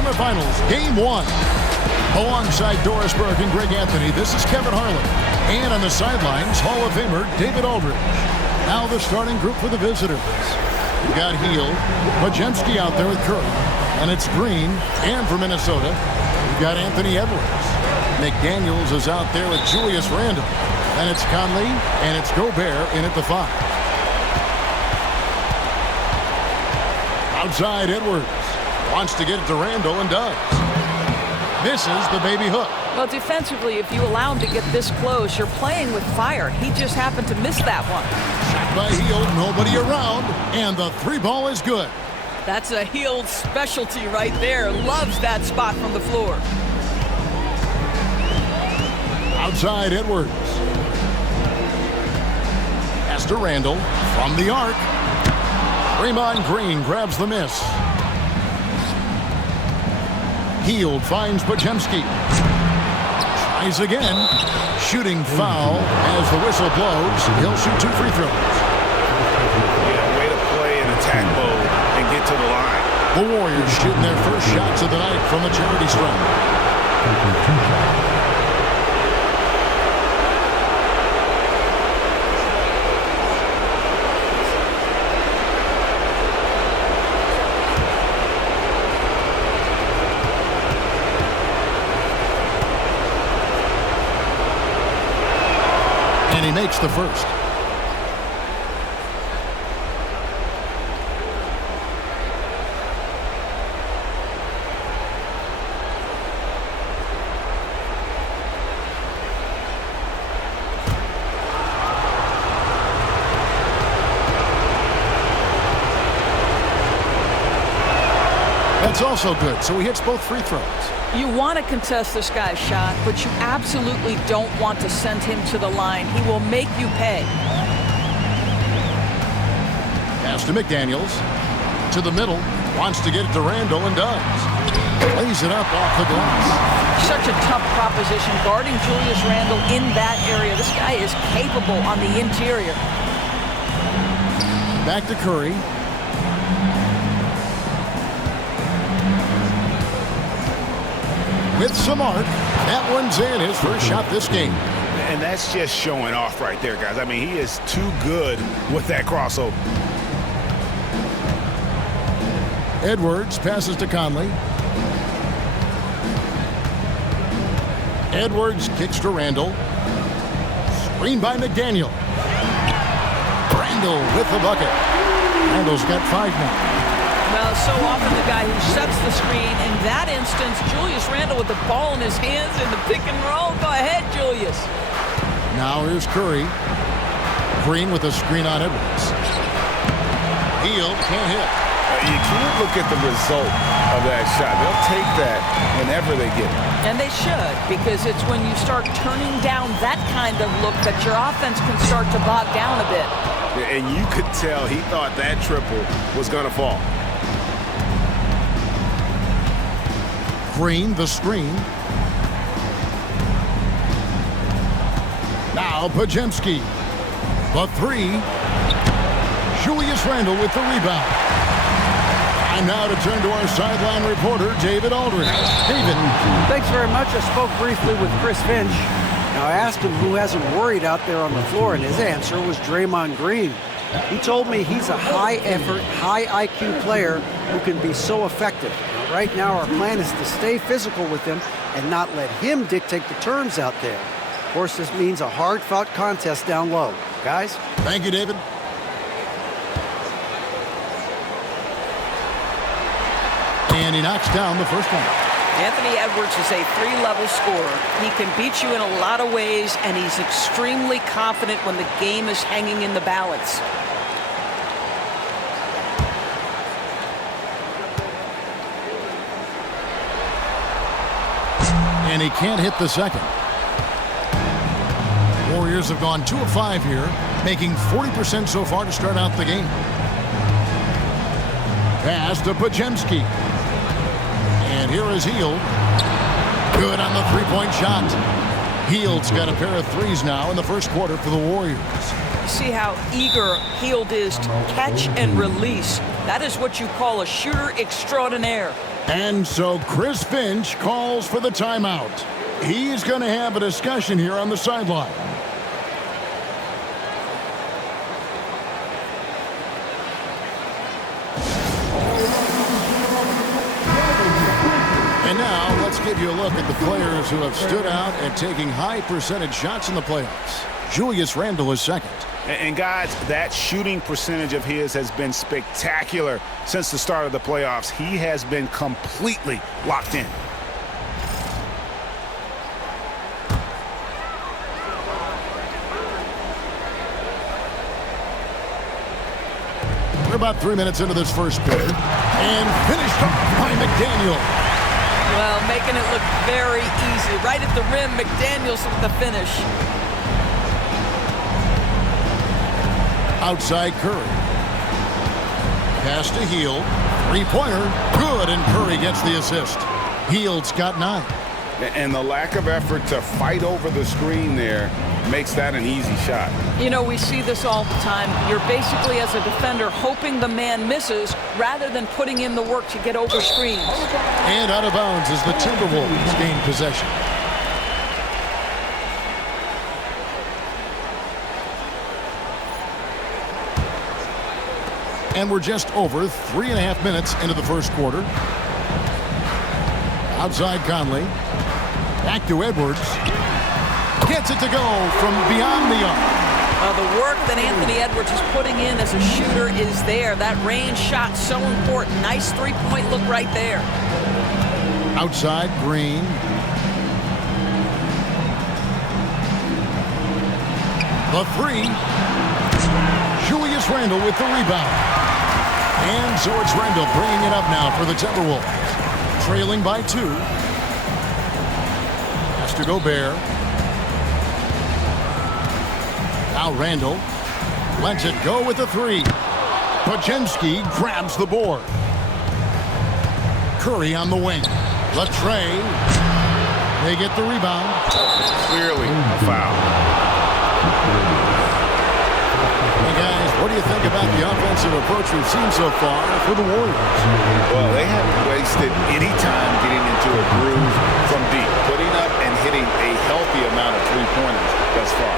semifinals, Game 1. Alongside Doris Burke and Greg Anthony, this is Kevin Harlan. And on the sidelines, Hall of Famer David Aldridge. Now the starting group for the visitors. We've got Hield, Pajemski out there with Curry. And it's Green, and for Minnesota, we've got Anthony Edwards. McDaniels is out there with Julius Randle. And it's Conley, and it's Gobert in at the 5. Outside, Edwards wants to get it to Randle and does. Misses the baby hook. Well, defensively, if you allow him to get this close, you're playing with fire. He just happened to miss that one. Shot by Hield, nobody around, and the 3 ball is good. That's a Hield specialty right there. Loves that spot from the floor. Outside, Edwards. Pass to Randle from the arc. Draymond Green grabs the miss. Hield finds Pajemski. Tries again. Shooting foul as the whistle blows. He'll shoot 2 free throws. Yeah, way to play in attack mode and get to the line. The Warriors shooting their first shots of the night from the charity stripe. And he makes the first. That's also good, so he hits both free throws. You want to contest this guy's shot, but you absolutely don't want to send him to the line. He will make you pay. Pass to McDaniels. To the middle. Wants to get it to Randle and does. Lays it up off the glass. Such a tough proposition guarding Julius Randle in that area. This guy is capable on the interior. Back to Curry. With some arc. That one's in. His first shot this game. And that's just showing off right there, guys. I mean, he is too good with that crossover. Edwards passes to Conley. Edwards kicks to Randle. Screen by McDaniel. Randle with the bucket. Randle's got 5 now. Well, so often the guy who sets the screen. In that instance, Julius Randle with the ball in his hands in the pick and roll. Go ahead, Julius. Now here's Curry. Green with a screen on Edwards. Hield can't hit. You can't look at the result of that shot. They'll take that whenever they get it. And they should, because it's when you start turning down that kind of look that your offense can start to bog down a bit. And you could tell he thought that triple was going to fall. Green, the screen. Now Pajemski. The 3. Julius Randle with the rebound. And now to turn to our sideline reporter, David Aldridge. David. Thanks very much. I spoke briefly with Chris Finch. Now, I asked him who hasn't worried out there on the floor, and his answer was Draymond Green. He told me he's a high-effort, high-IQ player who can be so effective. Right now, our plan is to stay physical with him and not let him dictate the terms out there. Of course, this means a hard-fought contest down low. Guys? Thank you, David. And he knocks down the first one. Anthony Edwards is a 3-level scorer. He can beat you in a lot of ways, and he's extremely confident when the game is hanging in the balance. And he can't hit the second. Warriors have gone 2 of 5 here, making 40% so far to start out the game. Pass to Pajemski. And here is Hield. Good on the 3-point shot. Hield's got a pair of 3s now in the first quarter for the Warriors. See how eager Hield is to catch and release. That is what you call a shooter extraordinaire. And so Chris Finch calls for the timeout. He's going to have a discussion here on the sideline. And now let's give you a look at the players who have stood out at taking high percentage shots in the playoffs. Julius Randle is second. And guys, that shooting percentage of his has been spectacular since the start of the playoffs. He has been completely locked in. We're about 3 minutes into this first quarter. And finished off by McDaniel. Well, making it look very easy. Right at the rim, McDaniels with the finish. Outside Curry. Pass to Hield. Three-pointer. Good, and Curry gets the assist. Hield's got 9. And the lack of effort to fight over the screen there makes that an easy shot. You know, we see this all the time. You're basically, as a defender, hoping the man misses rather than putting in the work to get over screens. And out of bounds as the Timberwolves gain possession. And we're just over 3.5 minutes into the first quarter. Outside Conley. Back to Edwards. Gets it to go from beyond the arc. The work that Anthony Edwards is putting in as a shooter is there. That range shot so important. Nice three-point look right there. Outside Green. The three. Julius Randle with the rebound. And so it's Randle bringing it up now for the Timberwolves. Trailing by 2. Has to Gobert. Now Randle lets it go with the 3. Podziemski grabs the board. Curry on the wing. Latrey. They get the rebound. Clearly a foul. Hey guys, what do you think about the offensive approach we've seen so far for the Warriors? Well, they haven't wasted any time getting into a groove from deep, putting up and hitting a healthy amount of three-pointers thus far.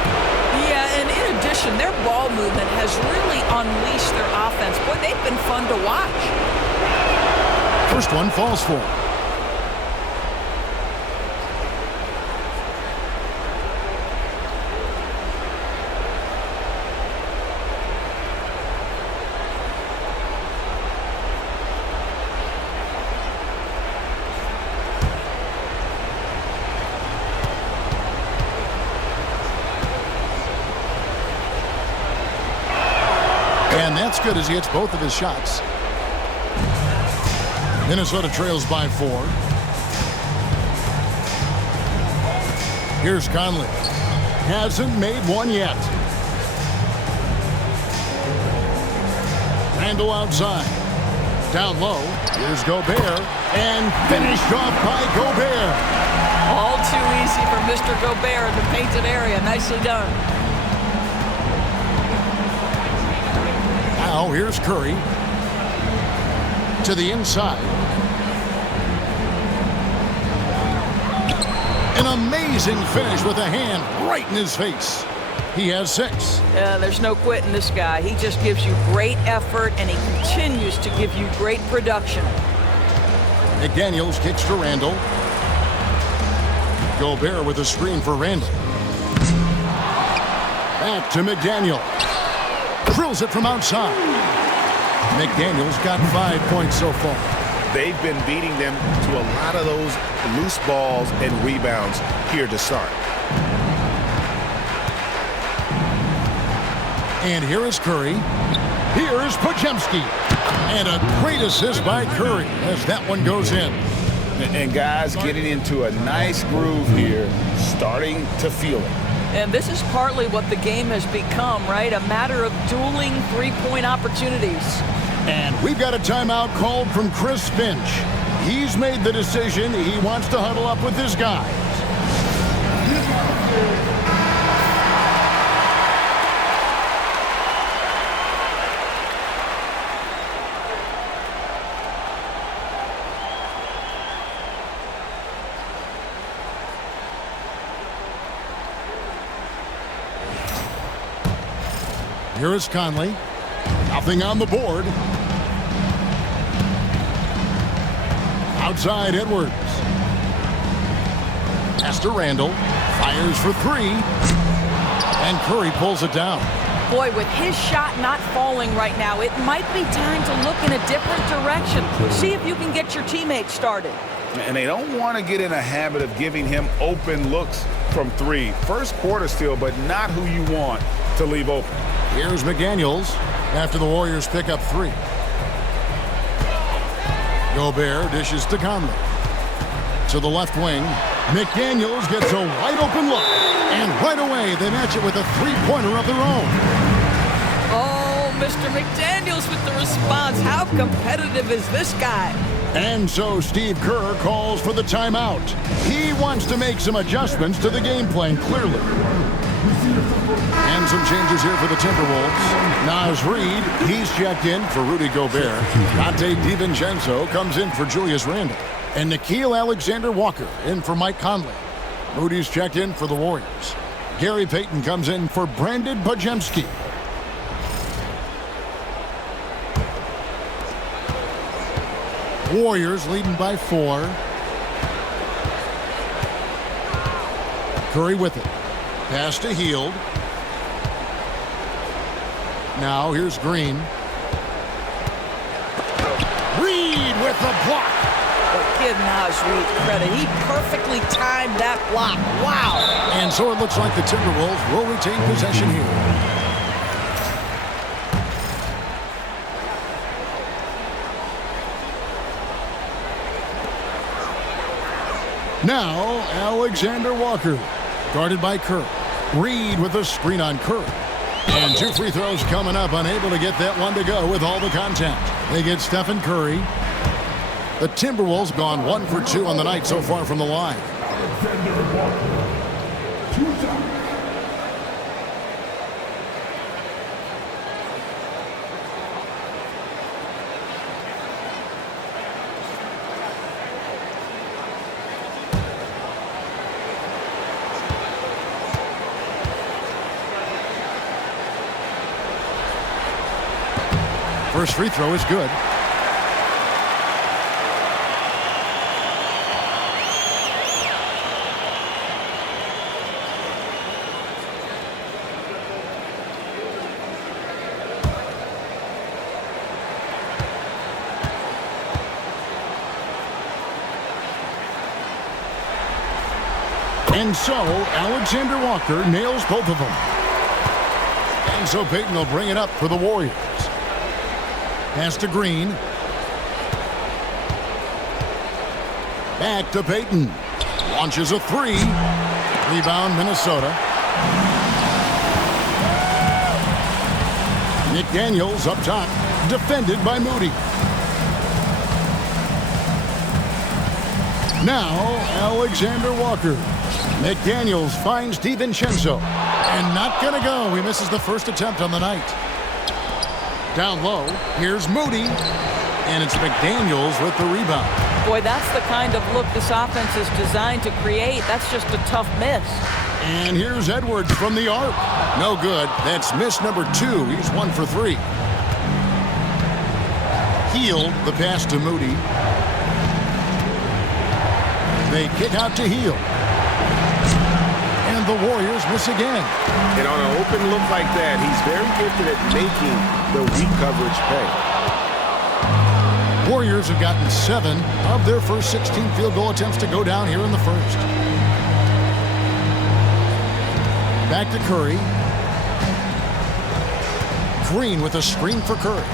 Yeah, and in addition, their ball movement has really unleashed their offense. Boy, they've been fun to watch. First one falls for. And that's good as he hits both of his shots. Minnesota trails by 4. Here's Conley. Hasn't made one yet. Randle outside. Down low. Here's Gobert. And finished off by Gobert. All too easy for Mr. Gobert in the painted area. Nicely done. Now here's Curry to the inside. An amazing finish with a hand right in his face. He has 6. There's no quitting this guy. He just gives you great effort, and he continues to give you great production. McDaniels kicks to Randle. Gobert with a screen for Randle. Back to McDaniel. Drills it from outside. McDaniel's got 5 points so far. They've been beating them to a lot of those loose balls and rebounds here to start. And here is Curry. Here's Podziemski. And a great assist by Curry as that one goes in. And guys getting into a nice groove here, starting to feel it. And this is partly what the game has become, right? A matter of dueling three-point opportunities. And we've got a timeout called from Chris Finch. He's made the decision. He wants to huddle up with his guys. Here is Conley. Nothing on the board. Outside Edwards. Pass to Randall. Fires for three. And Curry pulls it down. Boy, with his shot not falling right now, it might be time to look in a different direction. See if you can get your teammates started. And they don't want to get in a habit of giving him open looks from three. First quarter still, but not who you want to leave open. Here's McDaniels after the Warriors pick up three. Gobert dishes to Conley. To the left wing. McDaniels gets a wide open look. And right away, they match it with a three-pointer of their own. Oh, Mr. McDaniels with the response. How competitive is this guy? And so Steve Kerr calls for the timeout. He wants to make some adjustments to the game plan, clearly. And some changes here for the Timberwolves. Naz Reid, he's checked in for Rudy Gobert. Dante DiVincenzo comes in for Julius Randle. And Nickeil Alexander-Walker in for Mike Conley. Moody's checked in for the Warriors. Gary Payton comes in for Brandon Bajemski. Warriors leading by 4. Curry with it. Pass to Hield. Now here's Green. Reed with the block. But give Naz Reid credit. He perfectly timed that block. Wow. And so it looks like the Timberwolves will retain possession here. Now, Alexander Walker, guarded by Kerr. Reed with a screen on Kerr. And 2 free throws coming up, unable to get that one to go with all the contact. They get Stephen Curry. The Timberwolves gone 1 for 2 on the night so far from the line. First free throw is good. And so, Alexander Walker nails both of them. And so Payton will bring it up for the Warriors. Pass to Green. Back to Payton. Launches a 3. Rebound, Minnesota. McDaniels up top. Defended by Moody. Now, Alexander Walker. McDaniels finds DiVincenzo. And not going to go. He misses the first attempt on the night. Down low, here's Moody. And it's McDaniels with the rebound. Boy, that's the kind of look this offense is designed to create. That's just a tough miss. And here's Edwards from the arc. No good. That's miss number 2. He's 1 for 3. Hield, the pass to Moody. They kick out to Hield. And the Warriors miss again. And on an open look like that, he's very gifted at making the weak coverage pay. Warriors have gotten 7 of their first 16 field goal attempts to go down here in the first. Back to Curry. Green with a screen for Curry.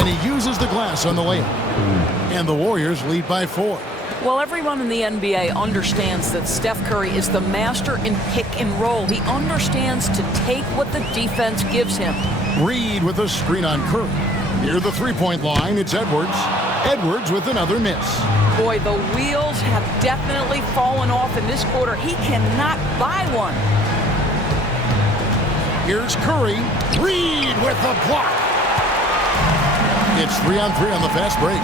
And he uses the glass on the layup. And the Warriors lead by 4. Well, everyone in the NBA understands that Steph Curry is the master in pick and roll. He understands to take what the defense gives him. Reed with a screen on Curry. Near the three-point line, it's Edwards. Edwards with another miss. Boy, the wheels have definitely fallen off in this quarter. He cannot buy one. Here's Curry. Reed with the block. It's 3-on-3 on the fast break.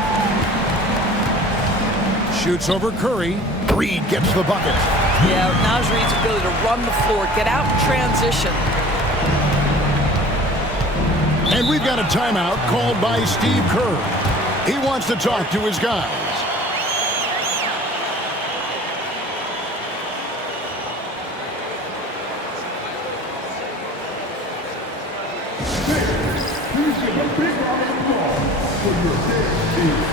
Shoots over Curry. Reed gets the bucket. Yeah, Naz Reid's ability to run the floor, get out in transition. And we've got a timeout called by Steve Kerr. He wants to talk to his guys. Please give a big round of applause for your head team.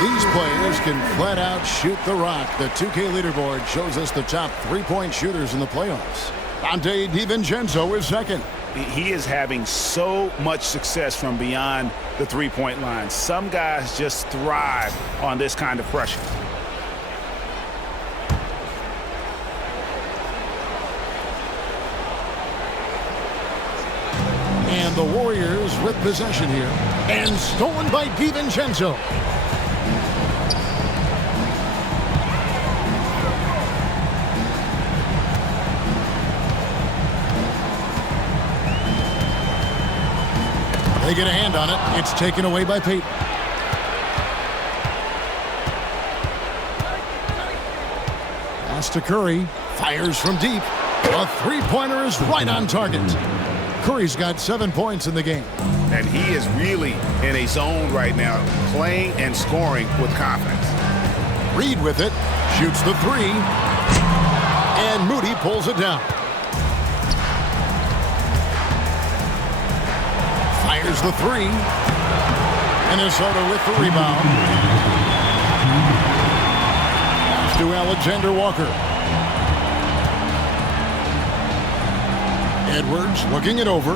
These players can flat out shoot the rock. The 2K leaderboard shows us the top three-point shooters in the playoffs. Dante DiVincenzo is second. He is having so much success from beyond the three-point line. Some guys just thrive on this kind of pressure. And the Warriors with possession here. And stolen by DiVincenzo. They get a hand on it. It's taken away by Peyton. Pass to Curry. Fires from deep. A three-pointer is right on target. Curry's got 7 points in the game. And he is really in a zone right now, playing and scoring with confidence. Reed with it. Shoots the three. And Moody pulls it down. Fires the three. Minnesota with the rebound. Pass to Alexander Walker. Edwards looking it over.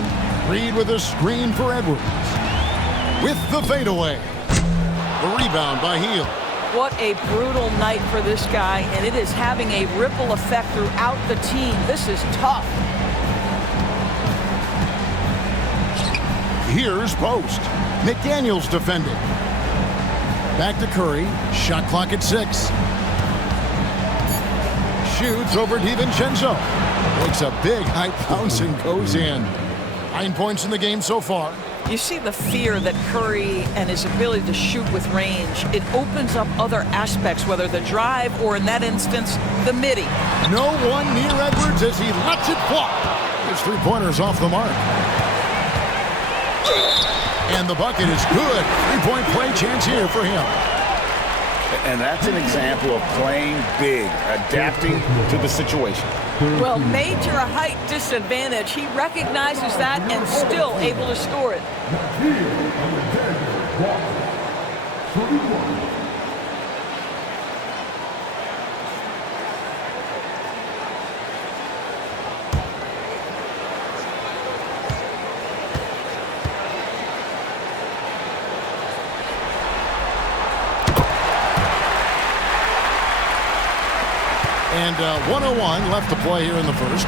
Reed with a screen for Edwards. With the fadeaway. The rebound by Hield. What a brutal night for this guy, and it is having a ripple effect throughout the team. This is tough. Here's post. McDaniels defending. Back to Curry. Shot clock at 6. Shoots over DiVincenzo. Makes a big high bounce and goes in. 9 points in the game so far. You see the fear that Curry and his ability to shoot with range. It opens up other aspects, whether the drive or, in that instance, the midi. No one near Edwards as he lets it flop. His three-pointer's off the mark. And the bucket is good. Three-point play chance here for him. And that's an example of playing big, adapting to the situation. Well, major height disadvantage. He recognizes that and still able to score it. And 1:01 left to play here in the first.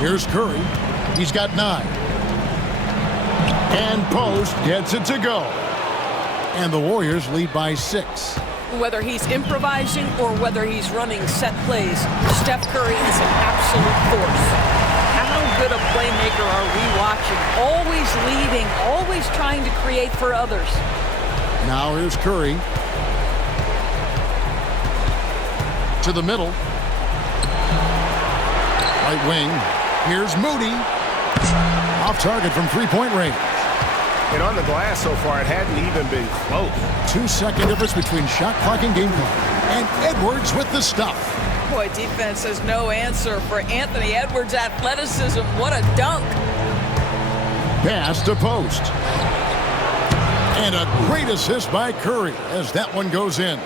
Here's Curry. He's got 9. And Post gets it to go. And the Warriors lead by 6. Whether he's improvising or whether he's running set plays, Steph Curry is an absolute force. How good a playmaker are we watching? Always leading, always trying to create for others. Now here's Curry. To the middle. Right wing. Here's Moody. Off target from three-point range. And on the glass so far, it hadn't even been close. 2-second difference between shot clock and game clock. And Edwards with the stuff. Boy, defense has no answer for Anthony Edwards' athleticism. What a dunk. Pass to post. And a great assist by Curry as that one goes in.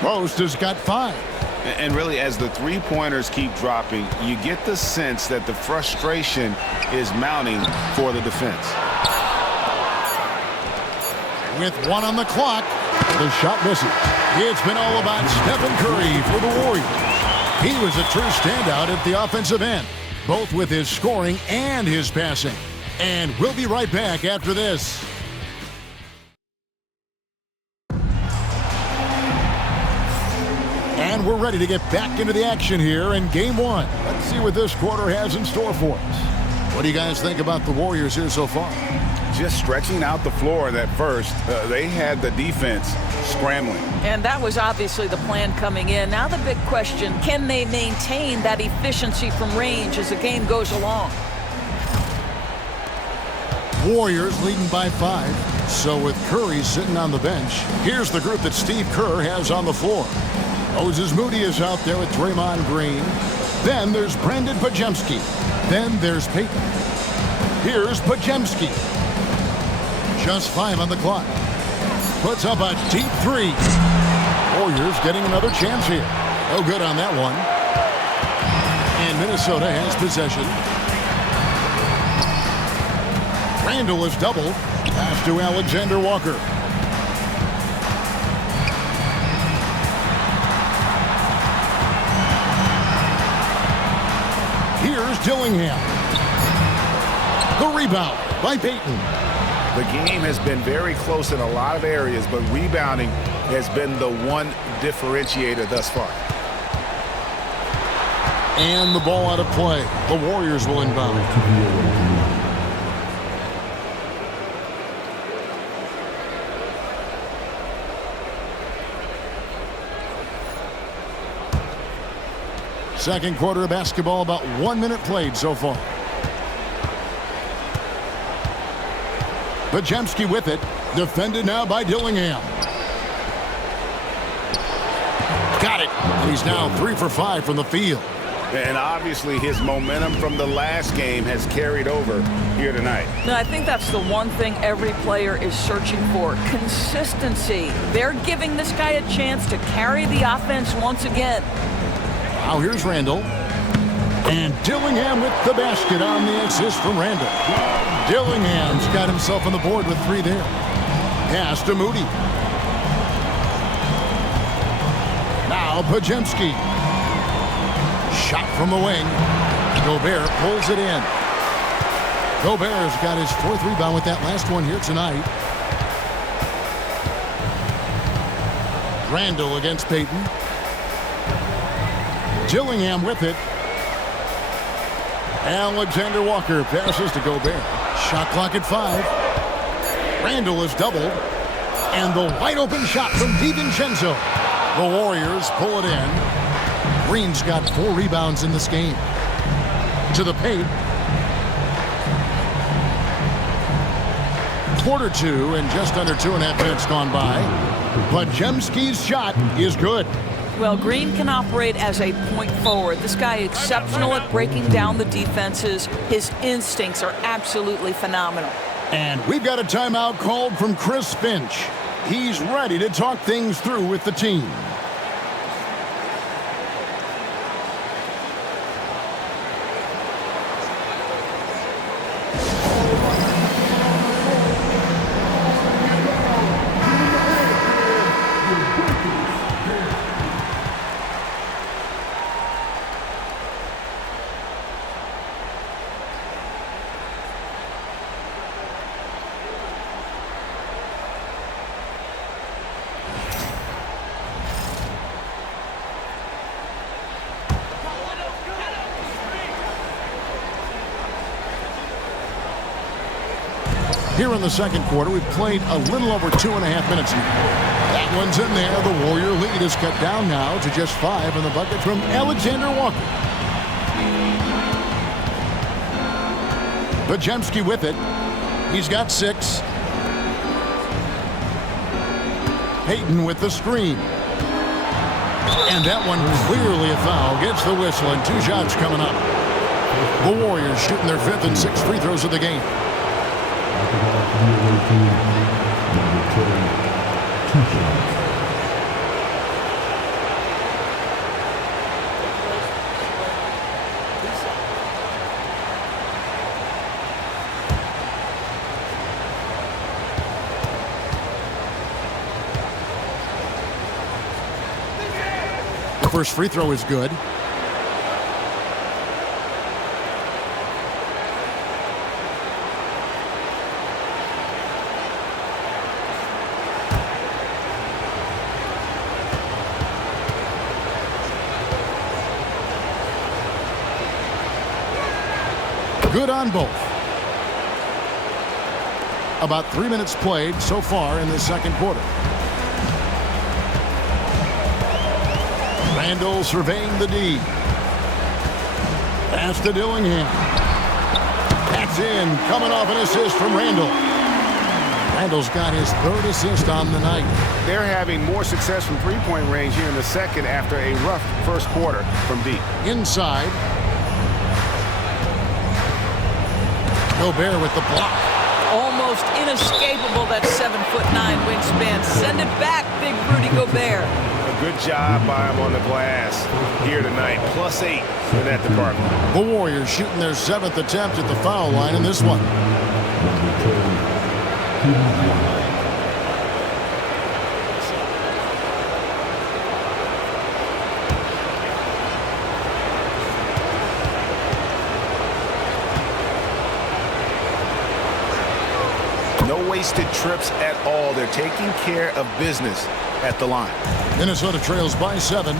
Post has got 5. And really, as the three-pointers keep dropping, you get the sense that the frustration is mounting for the defense. With 1 on the clock, the shot misses. It's been all about Stephen Curry for the Warriors. He was a true standout at the offensive end, both with his scoring and his passing. And we'll be right back after this. And we're ready to get back into the action here in Game 1. Let's see what this quarter has in store for us. What do you guys think about the Warriors here so far? Just stretching out the floor at first. They had the defense scrambling. And that was obviously the plan coming in. Now the big question, can they maintain that efficiency from range as the game goes along? Warriors leading by 5. So with Curry sitting on the bench, here's the group that Steve Kerr has on the floor. Moses Moody is out there with Draymond Green. Then there's Brandon Podziemski. Then there's Payton. Here's Podziemski. Just 5 on the clock. Puts up a deep 3. Warriors getting another chance here. No good on that one. And Minnesota has possession. Randall is doubled. Pass to Alexander Walker. Here's Dillingham. The rebound by Payton. The game has been very close in a lot of areas, but rebounding has been the one differentiator thus far. And the ball out of play. The Warriors will inbound. Second quarter of basketball, about 1 minute played so far. Podziemski with it. Defended now by Dillingham. Got it. And he's now 3 for 5 from the field. And obviously his momentum from the last game has carried over here tonight. No, I think that's the one thing every player is searching for. Consistency. They're giving this guy a chance to carry the offense once again. Now here's Randall. And Dillingham with the basket on the assist from Randall. Dillingham's got himself on the board with 3 there. Pass to Moody. Now Podziemski. Shot from the wing. Gobert pulls it in. Gobert's got his 4th rebound with that last one here tonight. Randall against Payton. Dillingham with it. Alexander Walker passes to Gobert. Shot clock at 5. Randall is doubled. And the wide open shot from DiVincenzo. The Warriors pull it in. Green's got 4 rebounds in this game. To the paint. Quarter 2 and just under 2.5 minutes gone by. Podziemski's shot is good. Well, Green can operate as a point forward. This guy is exceptional at breaking down the defenses. His instincts are absolutely phenomenal. And we've got a timeout called from Chris Finch. He's ready to talk things through with the team. Here in the second quarter, we've played a little over 2.5 minutes here. That one's in there. The Warrior lead is cut down now to just 5 in the bucket from Alexander Walker. Podziemski with it. He's got 6. Payton with the screen. And that one clearly a foul. Gets the whistle and 2 shots coming up. The Warriors shooting their 5th and 6th free throws of the game. The first free throw is good. Good on both. About 3 minutes played so far in the second quarter. Randall surveying the D. Pass to Dillingham. That's in. Coming off an assist from Randall. Randall's got his 3rd assist on the night. They're having more success from three-point range here in the second after a rough first quarter from deep. Inside. Gobert with the block. Almost inescapable, that 7'9" wingspan. Send it back, big Rudy Gobert. A good job by him on the glass here tonight. +8 in that department. The Warriors shooting their 7th attempt at the foul line in this one. No wasted trips at all. They're taking care of business at the line. Minnesota trails by 7.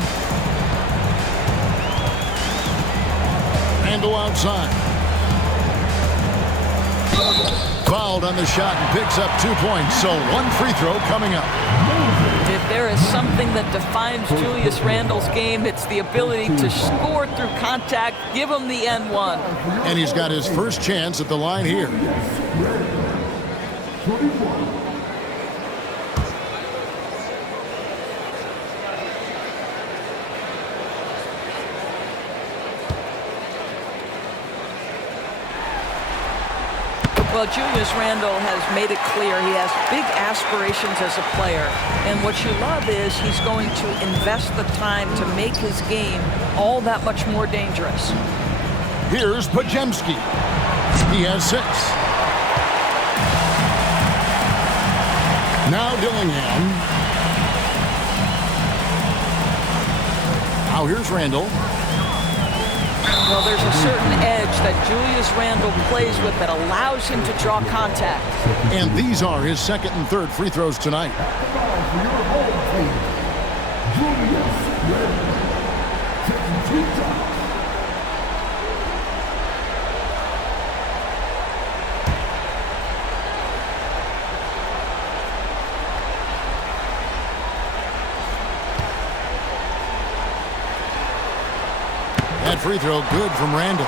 Randall outside. Fouled on the shot and picks up 2 points. So 1 free throw coming up. If there is something that defines Julius Randle's game, it's the ability to score through contact. Give him the N1. And he's got his first chance at the line here. Well, Julius Randle has made it clear he has big aspirations as a player. And what you love is he's going to invest the time to make his game all that much more dangerous. Here's Pajemski. He has 6. Now Dillingham. Now here's Randall. Well, there's a certain edge that Julius Randle plays with that allows him to draw contact. And these are his 2nd and 3rd free throws tonight. That free throw good from Randall.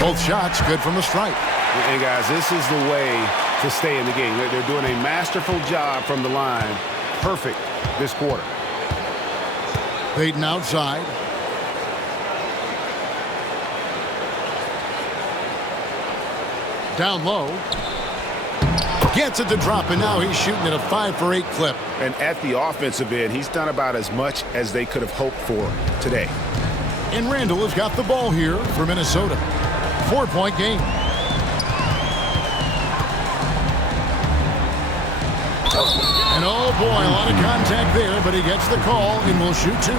Both shots good from the stripe. And guys, this is the way to stay in the game. They're doing a masterful job from the line. Perfect this quarter. Payton outside. Down low. Gets it to drop, and now he's shooting at a 5 for 8 clip. And at the offensive end, he's done about as much as they could have hoped for today. And Randall has got the ball here for Minnesota. 4-point game. And oh boy, a lot of contact there, but he gets the call and will shoot 2.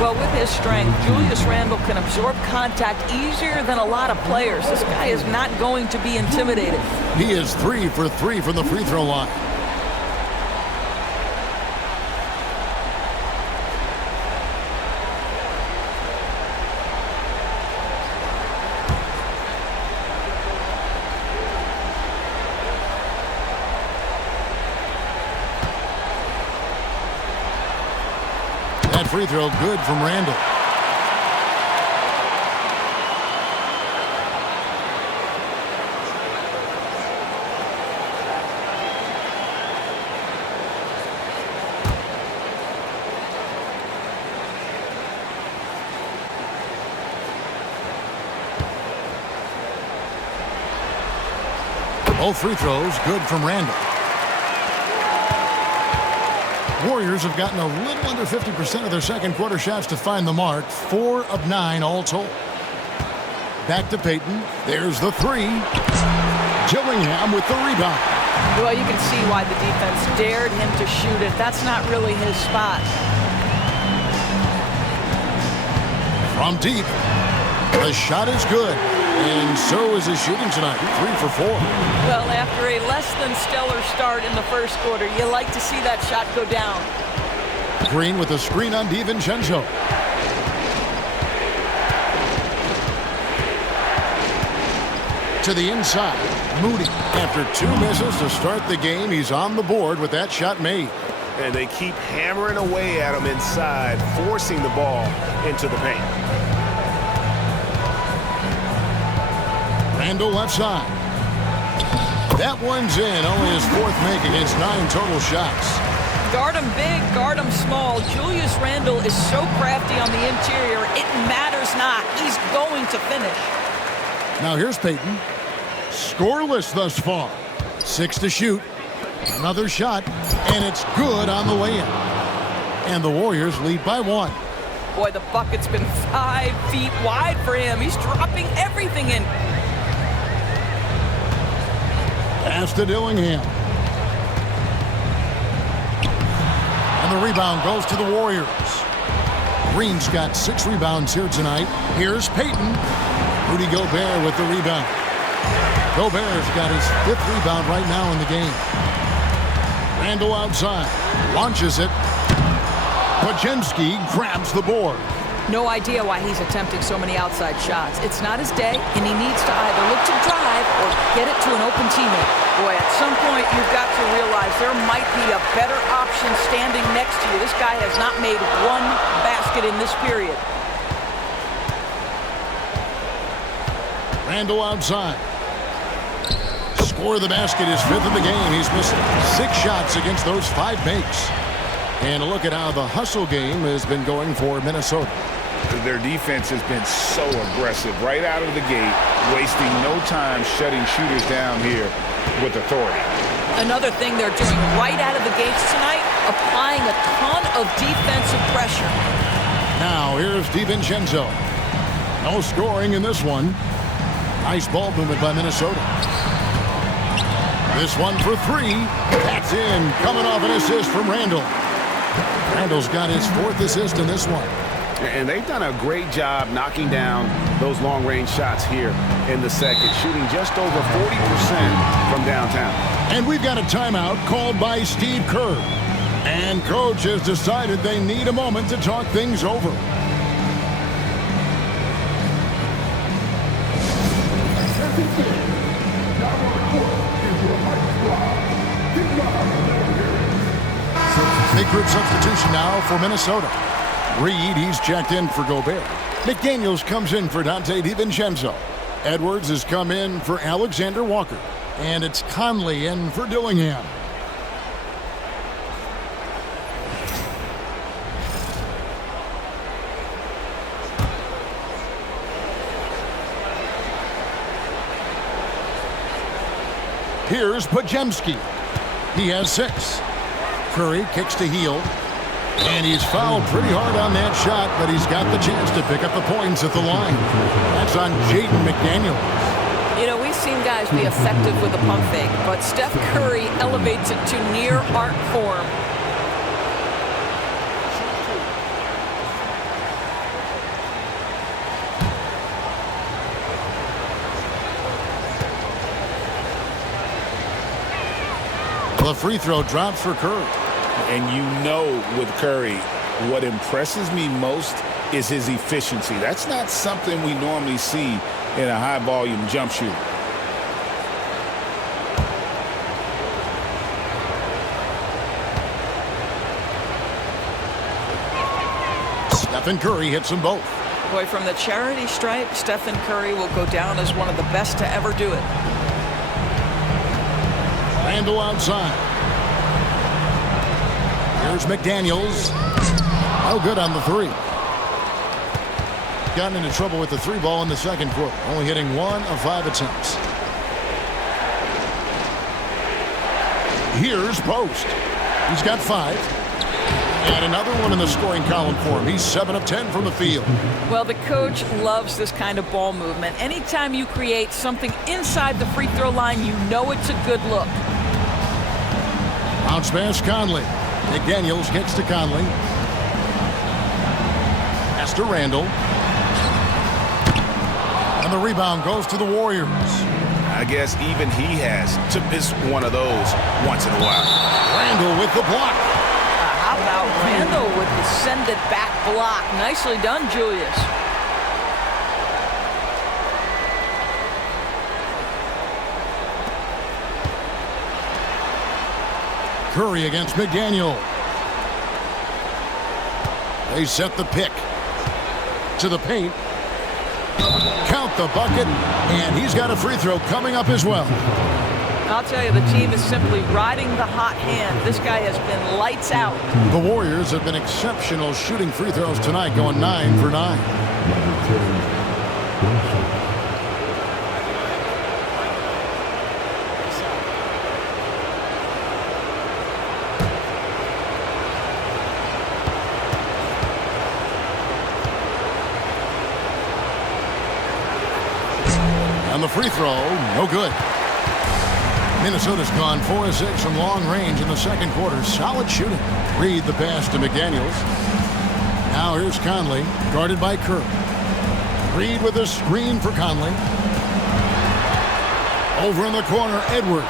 Well, with his strength, Julius Randle can absorb contact easier than a lot of players. This guy is not going to be intimidated. He is 3 for 3 from the free throw line. That free throw good from Randall. Both free throws good from Randall. Warriors have gotten a little under 50% of their second quarter shots to find the mark. 4 of 9 all told. Back to Payton. There's the three. Gillingham with the rebound. Well, you can see why the defense dared him to shoot it. That's not really his spot. From deep. The shot is good. And so is his shooting tonight. 3 for 4. Well, after a less than stellar start in the first quarter, you like to see that shot go down. Green with a screen on DiVincenzo. To the inside. Moody. After 2 misses to start the game, he's on the board with that shot made. And they keep hammering away at him inside, forcing the ball into the paint. Randall left side. That one's in. Only his 4th make against 9 total shots. Guard him big, guard him small. Julius Randle is so crafty on the interior, it matters not. He's going to finish. Now here's Payton. Scoreless thus far. 6 to shoot. Another shot, and it's good on the way in. And the Warriors lead by 1. Boy, the bucket's been 5 feet wide for him. He's dropping everything in. Pass to Dillingham. And the rebound goes to the Warriors. Green's got 6 rebounds here tonight. Here's Payton. Rudy Gobert with the rebound. Gobert's got his 5th rebound right now in the game. Randall outside. Launches it. Podziemski grabs the board. No idea why he's attempting so many outside shots. It's not his day, and he needs to either look to drive or get it to an open teammate. Boy, at some point, you've got to realize there might be a better option standing next to you. This guy has not made 1 basket in this period. Randall outside. Score of the basket is 5th in the game. He's missed 6 shots against those 5 makes. And a look at how the hustle game has been going for Minnesota. Their defense has been so aggressive right out of the gate, wasting no time shutting shooters down here with authority. Another thing they're doing right out of the gates tonight, applying a ton of defensive pressure. Now here's DiVincenzo. No scoring in this one. Nice ball movement by Minnesota. This one for 3. That's in. Coming off an assist from Randall. Randall's got his 4th assist in this one. And they've done a great job knocking down those long-range shots here in the second, shooting just over 40% from downtown. And we've got a timeout called by Steve Kerr. And coach has decided they need a moment to talk things over. Big group substitution now for Minnesota. Reed, he's checked in for Gobert. McDaniels comes in for Dante DiVincenzo. Edwards has come in for Alexander Walker. And it's Conley in for Dillingham. Here's Podziemski. He has 6. Curry kicks to Hield. And he's fouled pretty hard on that shot, but he's got the chance to pick up the points at the line. That's on Jaden McDaniels. You know, we've seen guys be effective with a pump fake, but Steph Curry elevates it to near art form. The free throw drops for Curry. And you know with Curry, what impresses me most is his efficiency. That's not something we normally see in a high-volume jump shooter. Stephen Curry hits them both. Boy, from the charity stripe, Stephen Curry will go down as one of the best to ever do it. Randall outside. Here's McDaniels. No good on the three. Gotten into trouble with the three ball in the second quarter. Only hitting 1 of 5 attempts. Here's Post. He's got 5. And another one in the scoring column for him. He's 7 of 10 from the field. Well, the coach loves this kind of ball movement. Anytime you create something inside the free throw line, you know it's a good look. Bounce pass, Conley. McDaniels gets to Conley. Pass to Randall. And the rebound goes to the Warriors. I guess even he has to miss one of those once in a while. Randall with the block. How about Randall with the send it back block? Nicely done, Julius. Curry against McDaniel. They set the pick to the paint. Count the bucket, and he's got a free throw coming up as well. I'll tell you, the team is simply riding the hot hand. This guy has been lights out. The Warriors have been exceptional shooting free throws tonight, going 9 for 9. And the free throw, no good. Minnesota's gone 4 of 6 from long range in the second quarter. Solid shooting. Reed the pass to McDaniels. Now here's Conley, guarded by Curry. Reed with a screen for Conley. Over in the corner, Edwards.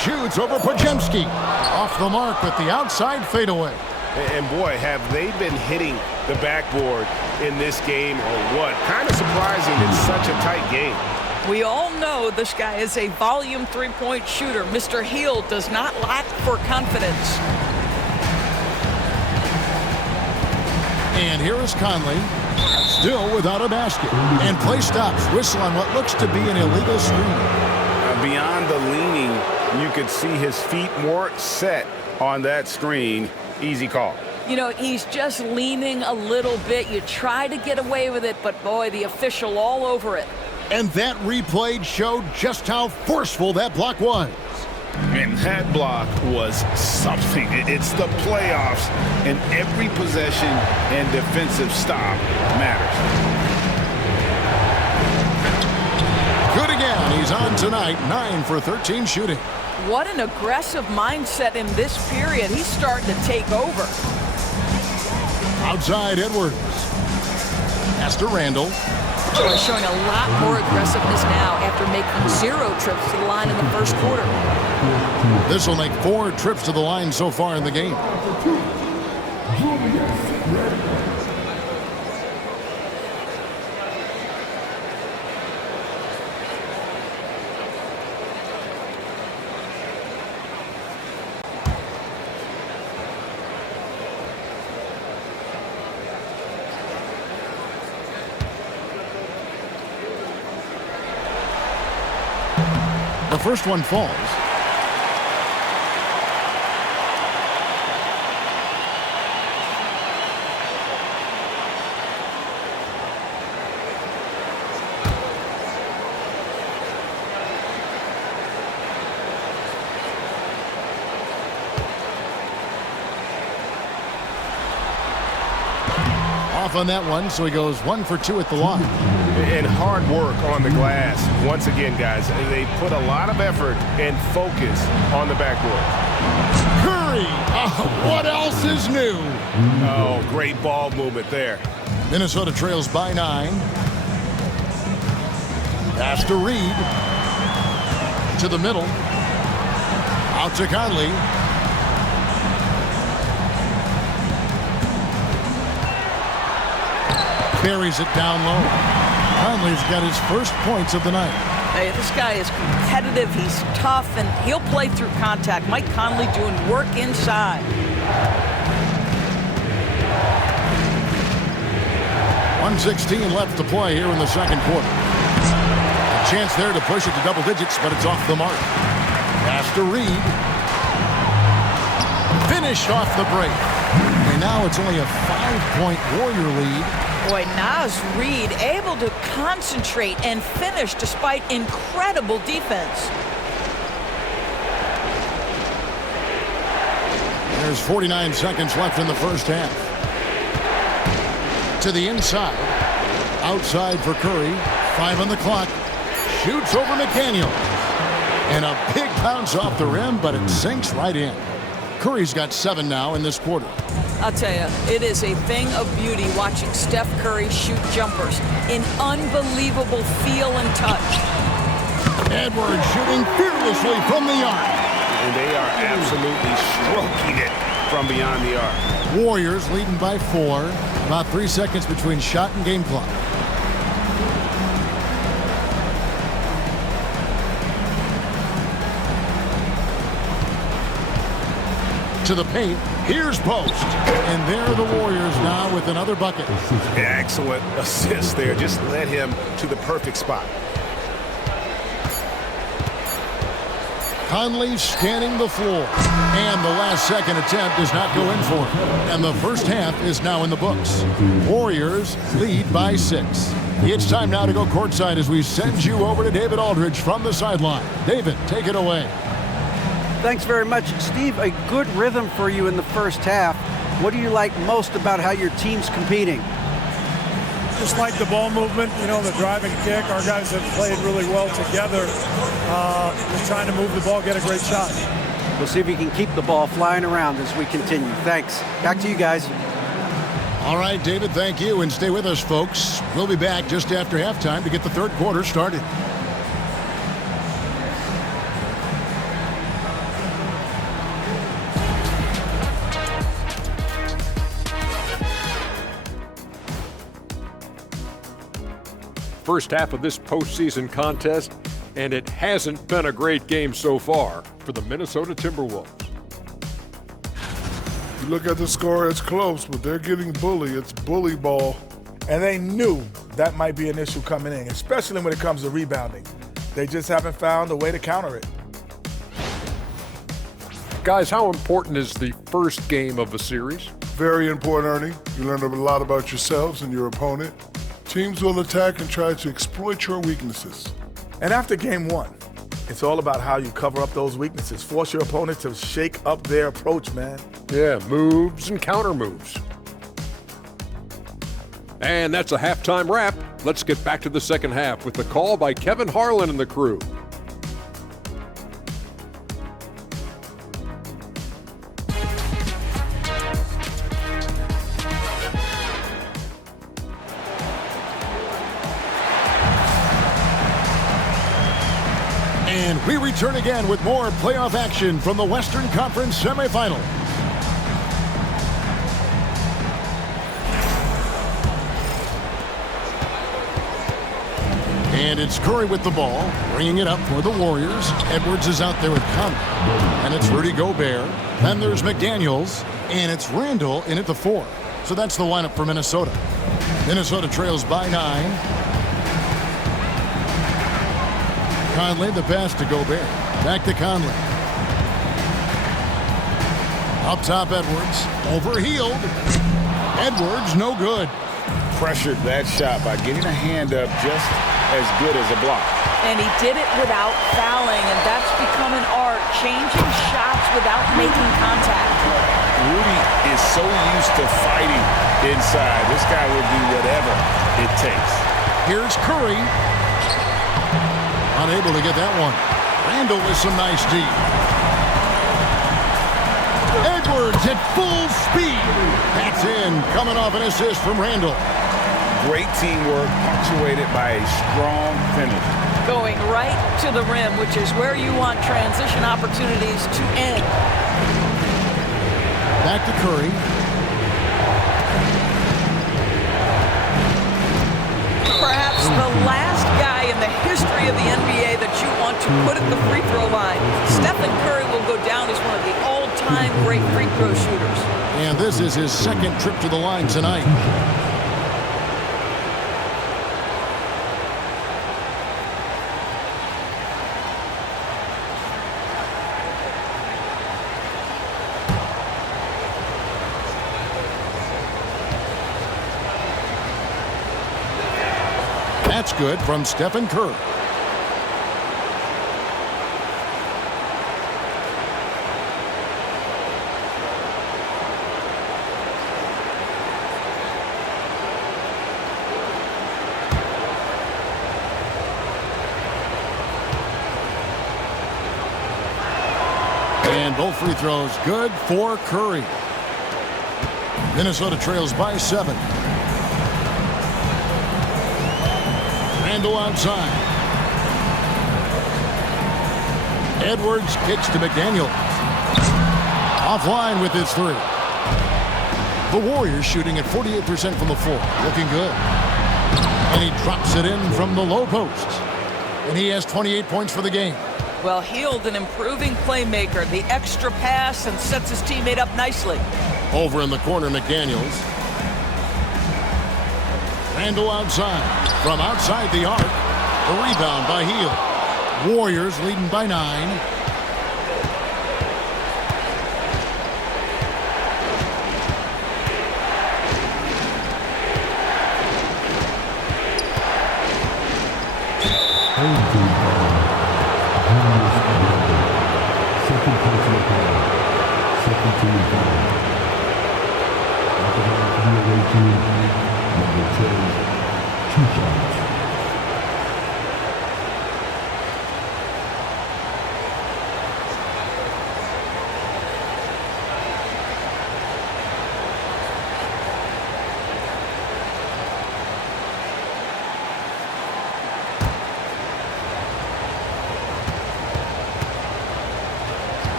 Shoots over Podziemski. Off the mark with the outside fadeaway. And boy, have they been hitting the backboard in this game or what? Kind of surprising it's such a tight game. We all know this guy is a volume three-point shooter. Mr. Heel does not lack for confidence. And here is Conley, still without a basket. And play stops. Whistle on what looks to be an illegal screen. Beyond the leaning, you could see his feet more set on that screen. Easy call. You know, he's just leaning a little bit. You try to get away with it, but boy, the official all over it. And that replay showed just how forceful that block was. And that block was something. It's the playoffs, and every possession and defensive stop matters. Good again. He's on tonight, 9 for 13 shooting. What an aggressive mindset in this period. He's starting to take over. Outside Edwards. Pass to Randall. Showing a lot more aggressiveness now after making 0 trips to the line in the first quarter. This will make 4 trips to the line so far in the game. The first one falls. Off on that one, so he goes 1 for 2 at the line. And hard work on the glass. Once again, guys, they put a lot of effort and focus on the backboard. Curry! What else is new? Oh, great ball movement there. Minnesota trails by 9. Pass to Reed. To the middle. Out to Conley. Buries it down low. Conley's got his first points of the night. Hey, this guy is competitive. He's tough, and he'll play through contact. Mike Conley doing work inside. 1:16 left to play here in the second quarter. A chance there to push it to double digits, but it's off the mark. Pass to Reed. Finished off the break. And now it's only a 5-point Warrior lead. Boy, Naz Reid able to concentrate and finish despite incredible defense. There's 49 seconds left in the first half. To the inside. Outside for Curry. 5 on the clock. Shoots over McDaniel. And a big bounce off the rim, but it sinks right in. Curry's got 7 now in this quarter. I'll tell you, it is a thing of beauty watching Steph Curry shoot jumpers in unbelievable feel and touch. Edwards shooting fearlessly from the arc. And they are absolutely stroking it from beyond the arc. Warriors leading by 4. About 3 seconds between shot and game clock. To the paint. Here's Post. And there are the Warriors now with another bucket. Excellent assist there. Just led him to the perfect spot. Conley scanning the floor. And the last second attempt does not go in for him. And the first half is now in the books. Warriors lead by 6. It's time now to go courtside as we send you over to David Aldridge from the sideline. David, take it away. Thanks very much, Steve. A good rhythm for you in the first half. What do you like most about how your team's competing? Just like the ball movement, you know, the drive and kick. Our guys have played really well together. Just trying to move the ball, get a great shot. We'll see if you can keep the ball flying around as we continue. Thanks. Back to you guys. All right, David, thank you. And stay with us, folks. We'll be back just after halftime to get the third quarter started. First half of this postseason contest, and it hasn't been a great game so far for the Minnesota Timberwolves. You look at the score, it's close, but they're getting bullied. It's bully ball. And they knew that might be an issue coming in, especially when it comes to rebounding. They just haven't found a way to counter it. Guys, how important is the first game of a series? Very important, Ernie. You learn a lot about yourselves and your opponent. Teams will attack and try to exploit your weaknesses. And after game 1, it's all about how you cover up those weaknesses. Force your opponent to shake up their approach, man. Yeah, moves and counter moves. And that's a halftime wrap. Let's get back to the second half with the call by Kevin Harlan and the crew. And we return again with more playoff action from the Western Conference semifinal. And it's Curry with the ball, bringing it up for the Warriors. Edwards is out there with Conley. And it's Rudy Gobert. Then there's McDaniels. And it's Randall in at the 4. So that's the lineup for Minnesota. Minnesota trails by 9. Conley, the pass to Gobert. Back to Conley. Up top, Edwards. Overhealed. Edwards, no good. Pressured that shot by getting a hand up just as good as a block. And he did it without fouling, and that's become an art, changing shots without making contact. Rudy is so used to fighting inside. This guy will do whatever it takes. Here's Curry. Unable to get that one. Randall with some nice D. Edwards at full speed. That's in, coming off an assist from Randall. Great teamwork, punctuated by a strong finish. Going right to the rim, which is where you want transition opportunities to end. Back to Curry. Perhaps the last guy in the history of the NBA that you want to put at the free throw line. Stephen Curry will go down as one of the all-time great free throw shooters. And this is his second trip to the line tonight. That's good from Stephen Curry. And both free throws good for Curry. Minnesota trails by 7. Randle outside. Edwards kicks to McDaniel. Offline with his 3. The Warriors shooting at 48% from the floor. Looking good. And he drops it in from the low post. And he has 28 points for the game. Well, Hield, an improving playmaker. The extra pass and sets his teammate up nicely. Over in the corner, McDaniels. Randle outside. From outside the arc. The rebound by Hield. Warriors leading by 9.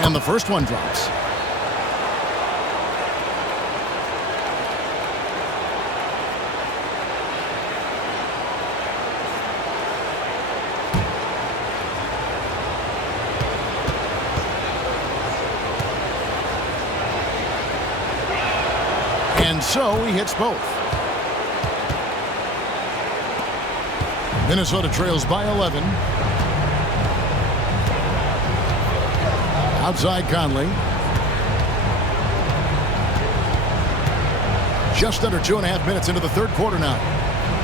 And the first one drops. And so he hits both. Minnesota trails by 11. Outside Conley. Just under 2.5 minutes into the third quarter now.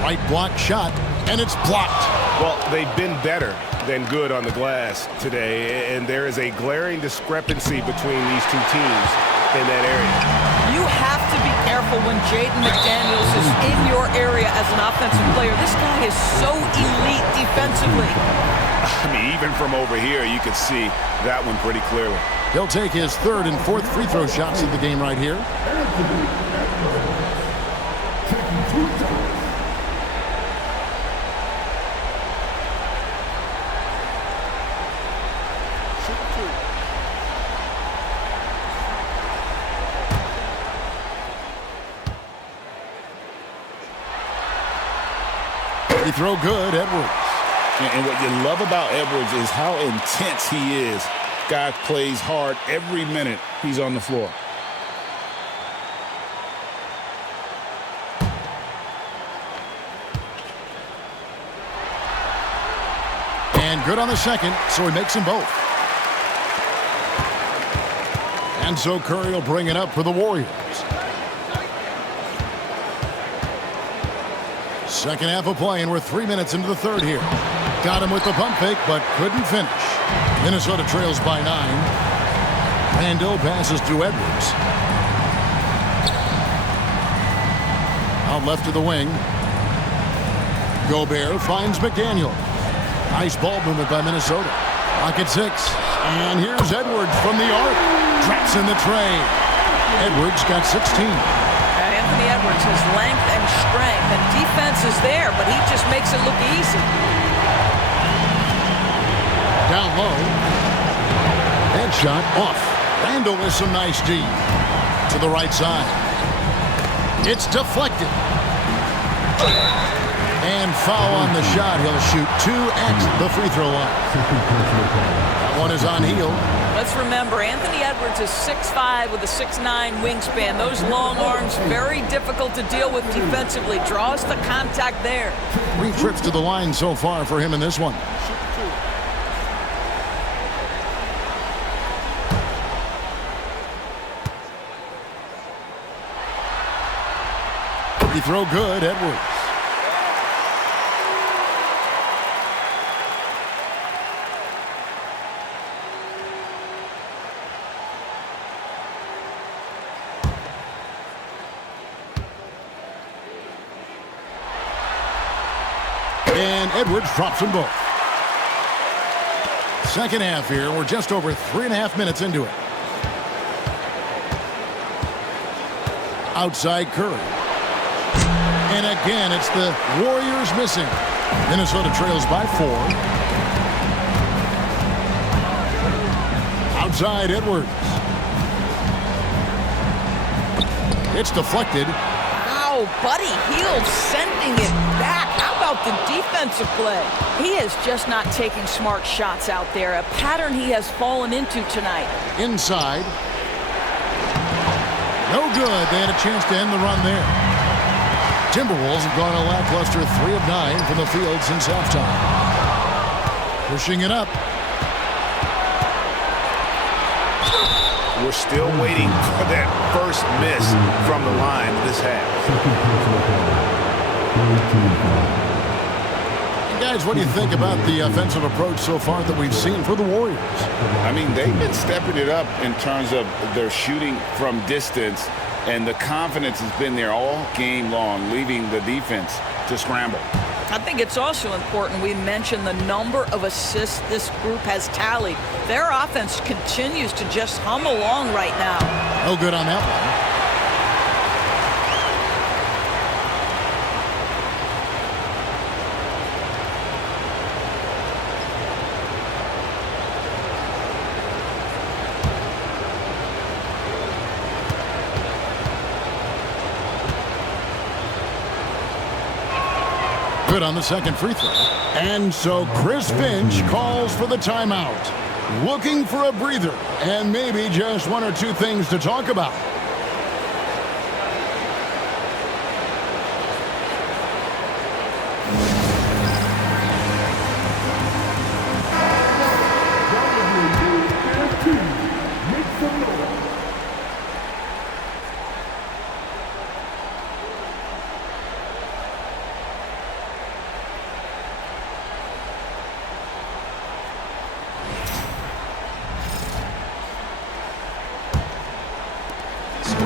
Right block shot, and it's blocked. Well, they've been better than good on the glass today, and there is a glaring discrepancy between these two teams in that area. You have to be careful when Jaden McDaniels is in your area as an offensive player. This guy is so elite defensively. I mean, even from over here, you can see that one pretty clearly. He'll take his third and fourth free throw shots of the game right here. Free throw good, Edwards. And what you love about Edwards is how intense he is. Guy plays hard every minute he's on the floor. And good on the second, so he makes them both. And so Curry will bring it up for the Warriors. Second half of play, and we're 3 minutes into the third here. Got him with the pump fake, but couldn't finish. Minnesota trails by 9. Randle passes to Edwards. Out left to the wing. Gobert finds McDaniel. Nice ball movement by Minnesota. Pocket 6. And here's Edwards from the arc. Traps in the tray. Edwards got 16. Anthony Edwards has length and strength, and defense is there, but he just makes it look easy. Down low. Headshot off. Randle with some nice D. To the right side. It's deflected. And foul on the shot. He'll shoot 2 at the free throw line. That one is on Hield. Let's remember, Anthony Edwards is 6'5" with a 6'9" wingspan. Those long arms, very difficult to deal with defensively. Draws the contact there. 3 trips to the line so far for him in this one. Free throw good, Edwards. And Edwards drops them both. Second half here. We're just over 3.5 minutes into it. Outside Curry. And again, it's the Warriors missing. Minnesota trails by 4. Outside Edwards. It's deflected. Wow, Buddy Hield sending it back. How about the defensive play? He is just not taking smart shots out there, a pattern he has fallen into tonight. Inside. No good. They had a chance to end the run there. Timberwolves have gone a lackluster 3 of 9 from the field since halftime. Pushing it up. We're still waiting for that first miss from the line this half. And guys, what do you think about the offensive approach so far that we've seen for the Warriors? I mean, they've been stepping it up in terms of their shooting from distance, and the confidence has been there all game long, leaving the defense to scramble. I think it's also important we mention the number of assists this group has tallied. Their offense continues to just hum along right now. No good on that one. Good on the second free throw. And so Chris Finch calls for the timeout. Looking for a breather and maybe just 1 or 2 things to talk about.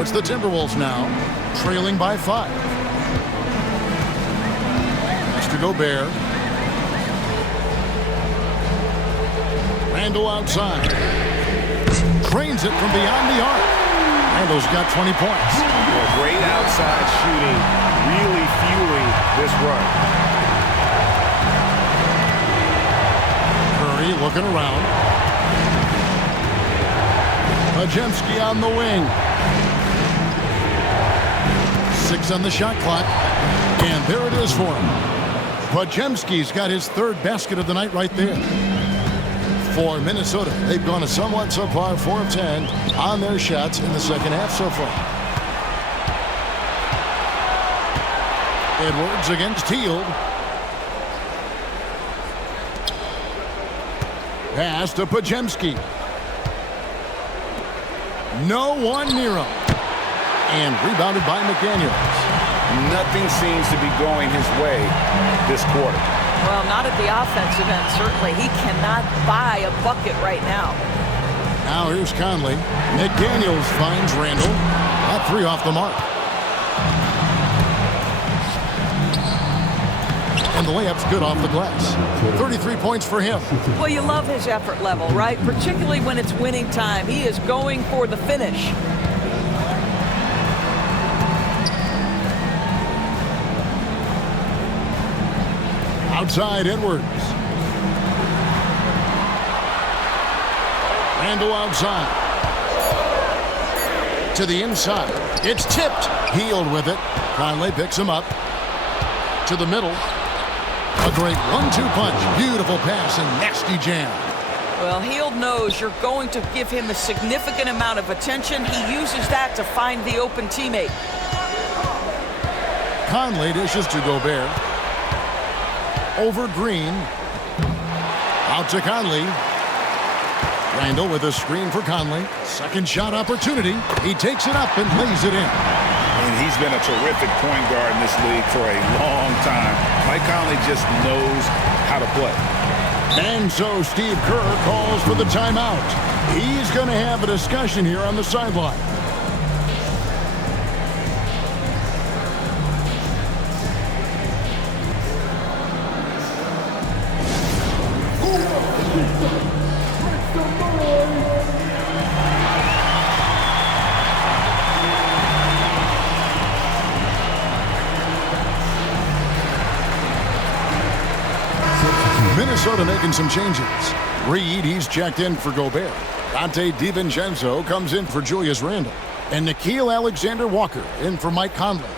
It's the Timberwolves now, trailing by 5. Next to Gobert. Randle outside. Trains it from beyond the arc. Randle's got 20 points. Well, great outside shooting, really fueling this run. Curry looking around. Podziemski on the wing. 6 on the shot clock, and there it is for him. Podziemski's got his 3rd basket of the night right there. For Minnesota, they've gone a somewhat subpar 4 of 10 on their shots in the second half so far. Edwards against Hield. Pass to Podziemski. No one near him. And rebounded by McDaniels. Nothing seems to be going his way this quarter. Well, not at the offensive end, certainly. He cannot buy a bucket right now. Now here's Conley. McDaniels finds Randle. That 3 off the mark. And the layup's good off the glass. 33 points for him. Well, you love his effort level, right? Particularly when it's winning time. He is going for the finish. Outside Edwards. Randle outside. To the inside. It's tipped. Hield with it. Conley picks him up. To the middle. A great 1-2 punch. Beautiful pass and nasty jam. Well, Hield knows you're going to give him a significant amount of attention. He uses that to find the open teammate. Conley dishes to Gobert. Over Green. Out to Conley. Randle with a screen for Conley. Second shot opportunity. He takes it up and lays it in. And he's been a terrific point guard in this league for a long time. Mike Conley just knows how to play. And so Steve Kerr calls for the timeout. He's going to have a discussion here on the sideline. Minnesota making some changes. Reed, he's checked in for Gobert. Dante DiVincenzo comes in for Julius Randle. And Nickeil Alexander-Walker in for Mike Conley.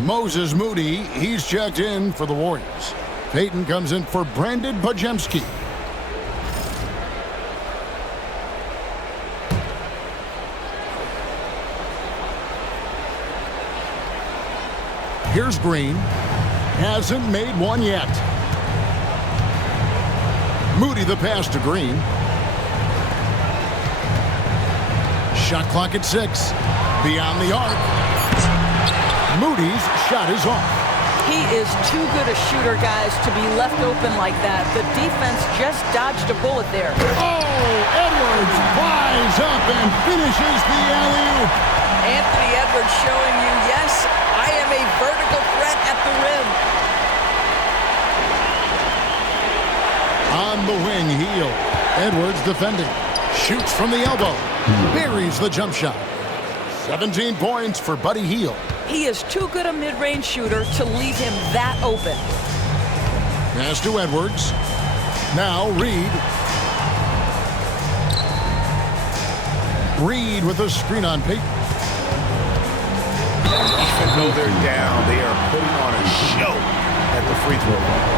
Moses Moody, he's checked in for the Warriors. Payton comes in for Brandon Podziemski. Here's Green. Hasn't made one yet. Moody the pass to Green. Shot clock at 6. Beyond the arc. Moody's shot is off. He is too good a shooter, guys, to be left open like that. The defense just dodged a bullet there. Oh, Edwards flies up and finishes the alley-oop. Anthony Edwards showing you, yes, I am a vertical threat at the rim. On the wing, Hield. Edwards defending. Shoots from the elbow. Buries the jump shot. 17 points for Buddy Hield. He is too good a mid-range shooter to leave him that open. Pass to Edwards. Now Reed. Reed with a screen on Payton. Even though they're down, they are putting on a show at the free throw line.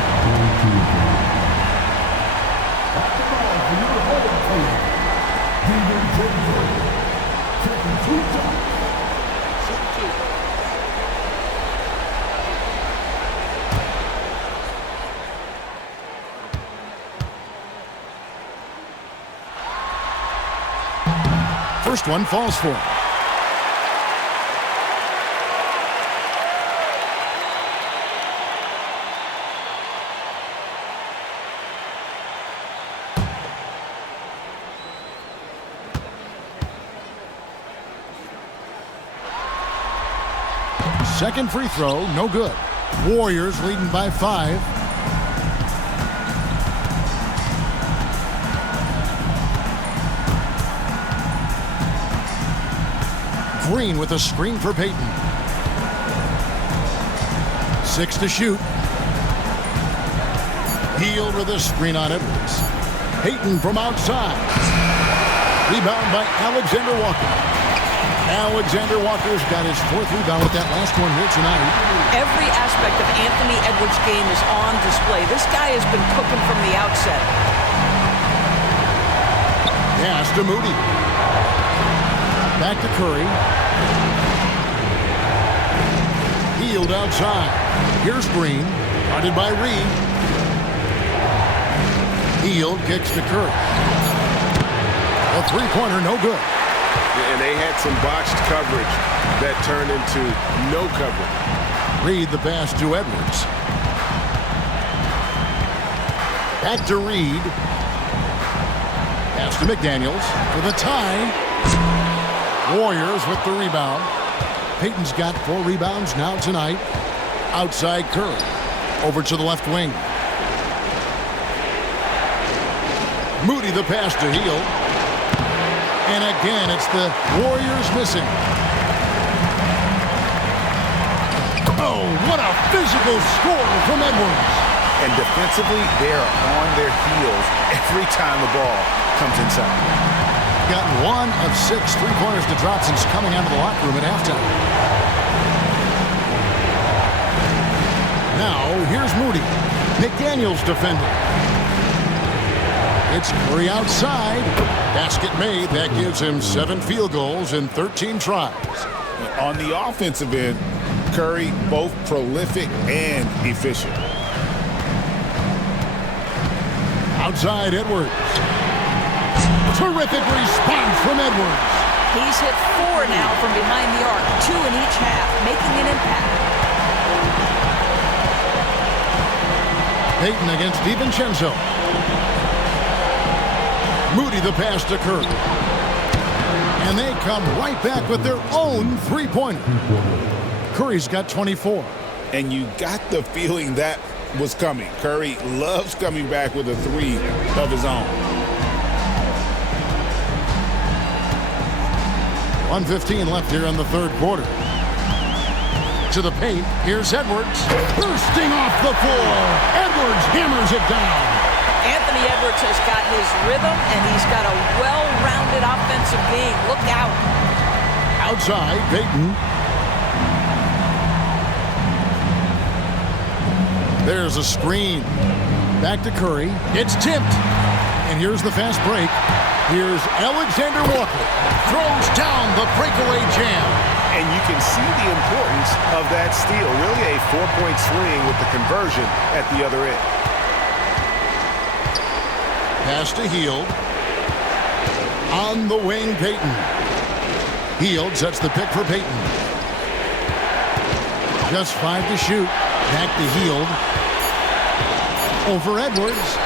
First one falls for him. Second free throw, no good. Warriors leading by 5. Green with a screen for Payton. 6 to shoot. Hield with a screen on Edwards. Payton from outside. Rebound by Alexander Walker. Alexander Walker's got his 4th rebound with that last one here tonight. Every aspect of Anthony Edwards' game is on display. This guy has been cooking from the outset. Pass to Moody. Back to Curry. Hield outside. Here's Green. Guarded by Reed. Hield kicks to Curry. A three-pointer, no good. And they had some botched coverage that turned into no coverage. Reed the pass to Edwards. Back to Reed. Pass to McDaniels for the tie. Warriors with the rebound. Payton's got 4 rebounds now tonight. Outside Curry. Over to the left wing. Moody the pass to Hield. And again, it's the Warriors missing. Oh, what a physical score from Edwards. And defensively, they are on their heels every time the ball comes inside. Gotten 1 of 6 three-pointers to drop since coming out of the locker room at halftime. Now, here's Moody. McDaniels defending. It's Curry outside. Basket made. That gives him 7 field goals in 13 tries. On the offensive end, Curry both prolific and efficient. Outside Edwards. Terrific response from Edwards. He's hit 4 now from behind the arc, 2 in each half, making an impact. Payton against DiVincenzo. Moody the pass to Curry. And they come right back with their own three-pointer. Curry's got 24. And you got the feeling that was coming. Curry loves coming back with a three of his own. 1:15 left here in the third quarter. To the paint, here's Edwards. Bursting off the floor. Edwards hammers it down. Anthony Edwards has got his rhythm, and he's got a well-rounded offensive game. Look out. Outside, Payton. There's a screen. Back to Curry. It's tipped. And here's the fast break. Here's Alexander Walker. Throws down the breakaway jam. And you can see the importance of that steal. Really a 4-point swing with the conversion at the other end. Pass to Hield. On the wing, Payton. Hield sets the pick for Payton. Just 5 to shoot. Back to Hield. Over Edwards.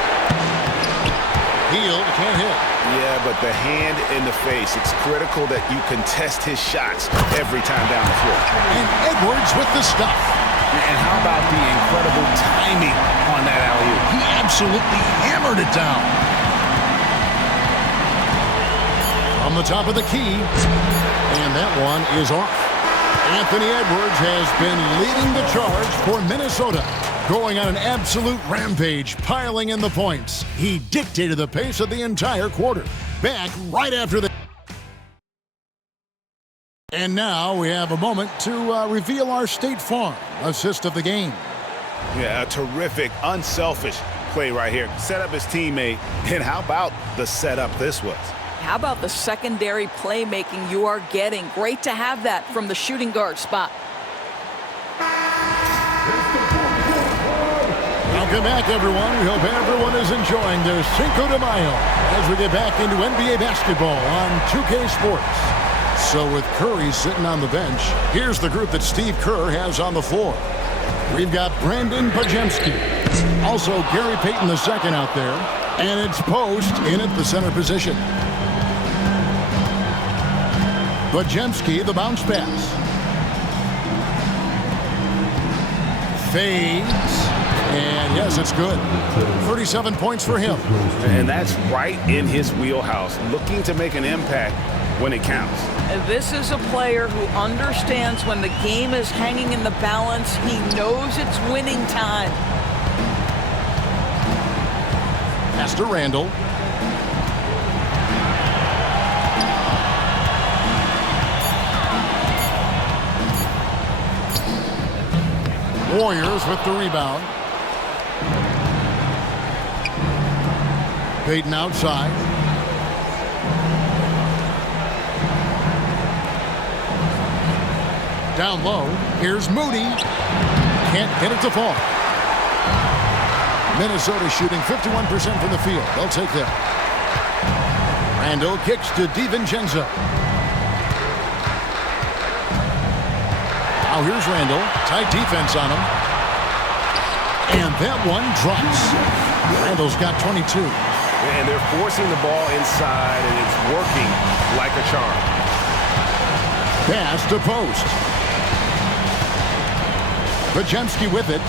Hield can't hit. Yeah, but the hand in the face, it's critical that you contest his shots every time down the floor. And Edwards with the stuff. And how about the incredible timing on that alley-oop? He absolutely hammered it down. On the top of the key. And that one is off. Anthony Edwards has been leading the charge for Minnesota. Going on an absolute rampage, piling in the points. He dictated the pace of the entire quarter. Back right after the... And now we have a moment to reveal our State Farm assist of the game. Yeah, a terrific, unselfish play right here. Set up his teammate. And how about the setup this was? How about the secondary playmaking you are getting? Great to have that from the shooting guard spot. Welcome back, everyone. We hope everyone is enjoying their Cinco de Mayo as we get back into NBA basketball on 2K Sports. So with Curry sitting on the bench, here's the group that Steve Kerr has on the floor. We've got Brandon Podziemski, also Gary Payton II out there, and it's Post in at the center position. Podziemski, the bounce pass. Fades. And yes, it's good. 37 points for him. And that's right in his wheelhouse, looking to make an impact when it counts. This is a player who understands when the game is hanging in the balance. He knows it's winning time. Pass to Randall. Warriors with the rebound. Payton outside. Down low. Here's Moody. Can't get it to fall. Minnesota shooting 51% from the field. They'll take that. Randall kicks to DiVincenzo. Now here's Randall. Tight defense on him. And that one drops. Randall's got 22. And they're forcing the ball inside, and it's working like a charm. Pass to Post. Podziemski with it.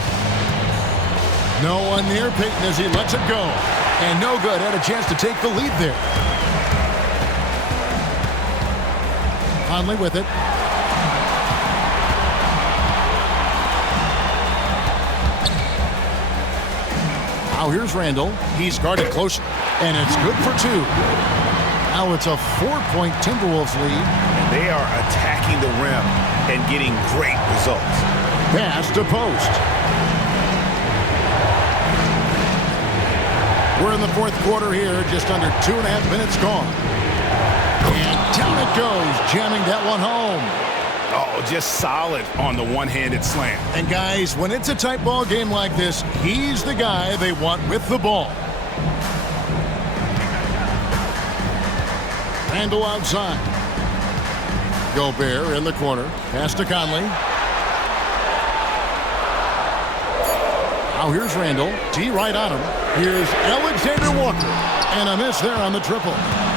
No one near Payton as he lets it go. And no good. Had a chance to take the lead there. Conley with it. Now here's Randall. He's guarded close, and it's good for 2. Now it's a 4-point Timberwolves lead. And they are attacking the rim and getting great results. Pass to Post. We're in the fourth quarter here, just under 2.5 minutes gone. And down it goes, jamming that one home. Oh, just solid on the one-handed slam. And guys, when it's a tight ball game like this, he's the guy they want with the ball. Randall outside. Gobert in the corner. Pass to Conley. Now here's Randall. D right on him. Here's Alexander Walker. And a miss there on the triple.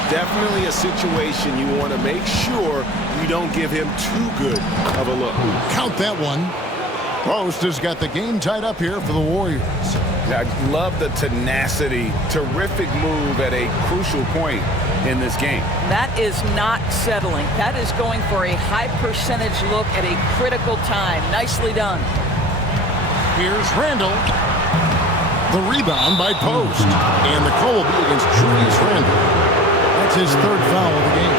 Definitely a situation you want to make sure you don't give him too good of a look. Count that one. Post has got the game tied up here for the Warriors. I love the tenacity. Terrific move at a crucial point in this game. That is not settling. That is going for a high percentage look at a critical time. Nicely done. Here's Randall. The rebound by Post. And the call will be against Julius Randall. That's his third foul of the game.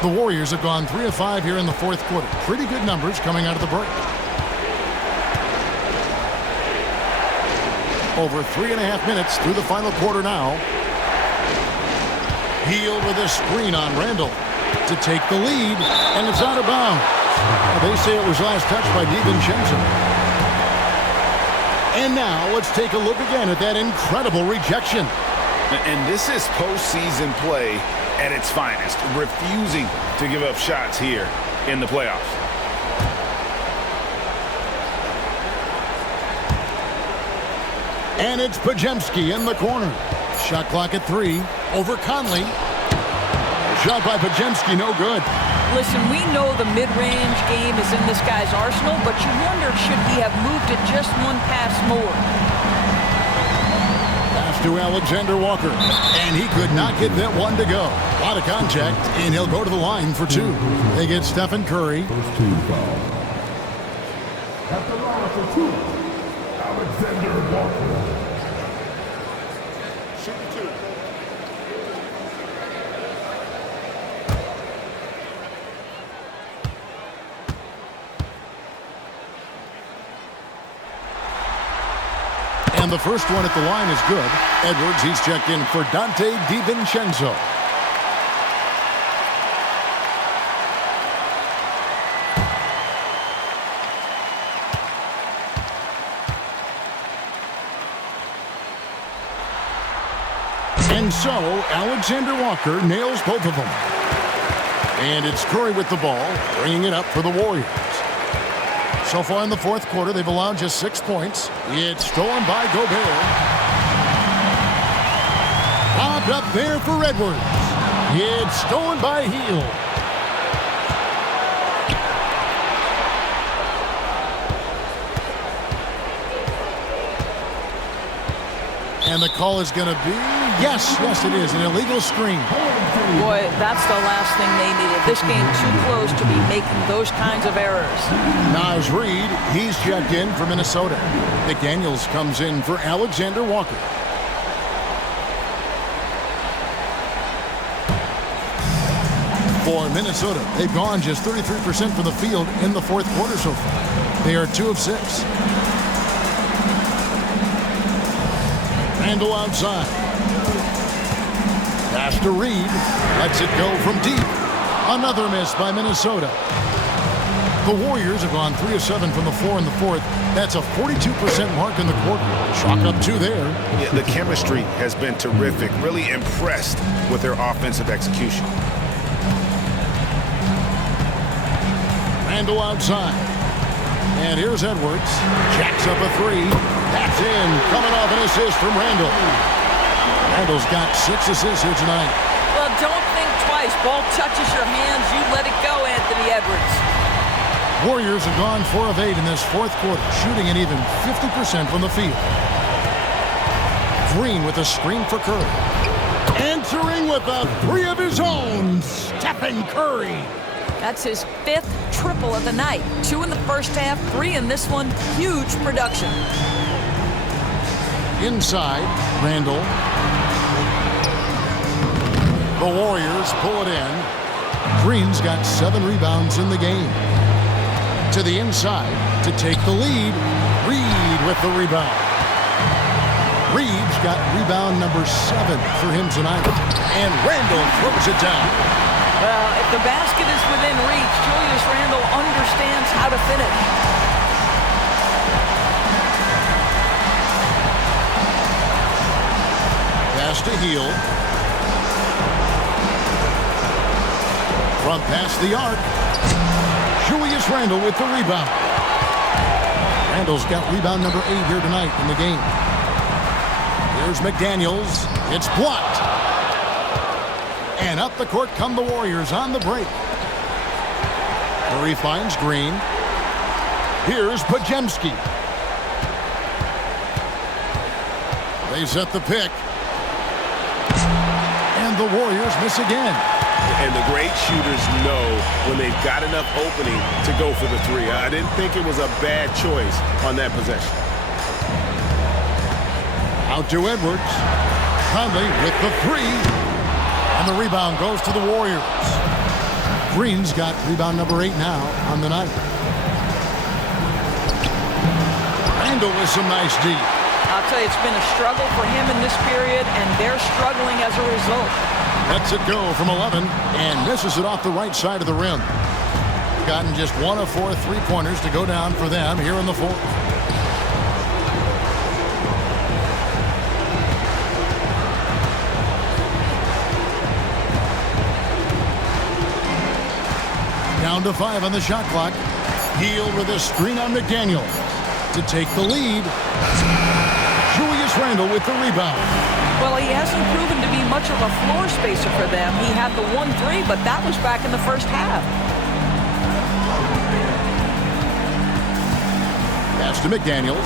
The Warriors have gone 3 of 5 here in the fourth quarter. Pretty good numbers coming out of the break. Over 3.5 minutes through the final quarter now. Hield with a screen on Randall to take the lead, and it's out of bounds. They say it was last touched by DiVincenzo. And now let's take a look again at that incredible rejection. And this is postseason play at its finest, refusing to give up shots here in the playoffs. And it's Podziemski in the corner. Shot clock at 3 over Conley. Shot by Podziemski, no good. Listen, we know the mid-range game is in this guy's arsenal, but you wonder, should he have moved it just one pass more? Pass to Alexander Walker, and he could not get that one to go. A lot of contact, and he'll go to the line for 2. They get Stephen Curry. First team foul. At the line for 2, Alexander Walker. And the first one at the line is good. Edwards, he's checked in for Dante DiVincenzo. And so, Alexander Walker nails both of them. And it's Curry with the ball, bringing it up for the Warriors. So far in the fourth quarter, they've allowed just 6 points. It's stolen by Gobert. Bobbed up there for Edwards. It's stolen by Hield. And the call is going to be, yes, it is, an illegal screen. Boy, that's the last thing they needed. This game too close to be making those kinds of errors. Naz Reid, he's checked in for Minnesota. McDaniels comes in for Alexander Walker. For Minnesota, they've gone just 33% from the field in the fourth quarter so far. They are 2 of 6. Randall outside. Pass to Reid. Lets it go from deep. Another miss by Minnesota. The Warriors have gone 3 of 7 from the floor in the fourth. That's a 42% mark in the quarter. Chalk up 2 there. Yeah, the chemistry has been terrific. Really impressed with their offensive execution. Randall outside. And here's Edwards. Jacks up a 3. That's in. Coming off an assist from Randall. Randall's got 6 assists here tonight. Well, don't think twice. Ball touches your hands, you let it go, Anthony Edwards. Warriors have gone 4 of 8 in this fourth quarter, shooting an even 50% from the field. Green with a screen for Curry. Entering with a 3 of his own, Stephen Curry. That's his 5th triple of the night. 2 in the first half, 3 in this one. Huge production. Inside, Randall. The Warriors pull it in. Green's got 7 rebounds in the game. To the inside to take the lead. Reid with the rebound. Reid's got rebound number 7 for him tonight. And Randall throws it down. Well, if the basket is within reach, Julius Randall understands how to finish. Pass to Hield. Front pass the arc. Julius Randle with the rebound. Randle's got rebound number 8 here tonight in the game. Here's McDaniels. It's blocked. And up the court come the Warriors on the break. Murray finds Green. Here's Podziemski. They set the pick. And the Warriors miss again. And the great shooters know when they've got enough opening to go for the three. I didn't think it was a bad choice on that possession. Out to Edwards. Conley with the three. And the rebound goes to the Warriors. Green's got rebound number 8 now on the night. Randle with some nice D. I'll tell you, it's been a struggle for him in this period, and they're struggling as a result. Lets it go from 11 and misses it off the right side of the rim. Gotten just 1 of 4 3-pointers to go down for them here in the fourth. Down to 5 on the shot clock. Hield with a screen on McDaniel to take the lead. Julius Randle with the rebound. Well, he hasn't proven to be much of a floor spacer for them. He had the 1-3, but that was back in the first half. Pass to McDaniels.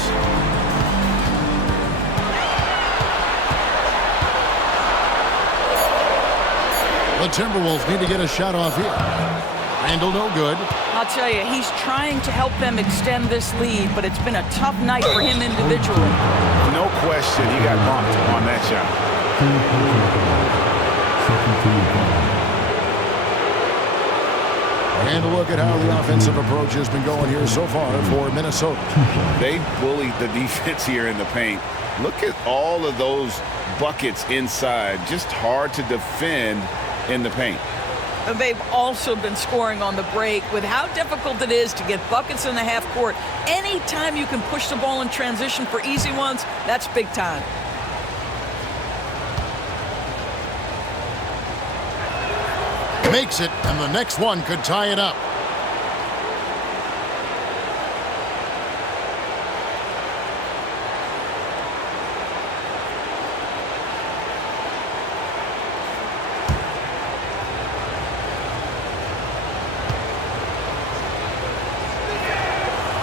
The Timberwolves need to get a shot off here. Randle no good. I'll tell you, he's trying to help them extend this lead, but it's been a tough night for him individually. No question, he got bumped on that shot. And a look at how the offensive approach has been going here so far for Minnesota. They bullied the defense here in the paint. Look at all of those buckets inside. Just hard to defend in the paint. They've also been scoring on the break. With how difficult it is to get buckets in the half court, anytime you can push the ball in transition for easy ones, that's big time. Makes it, and the next one could tie it up.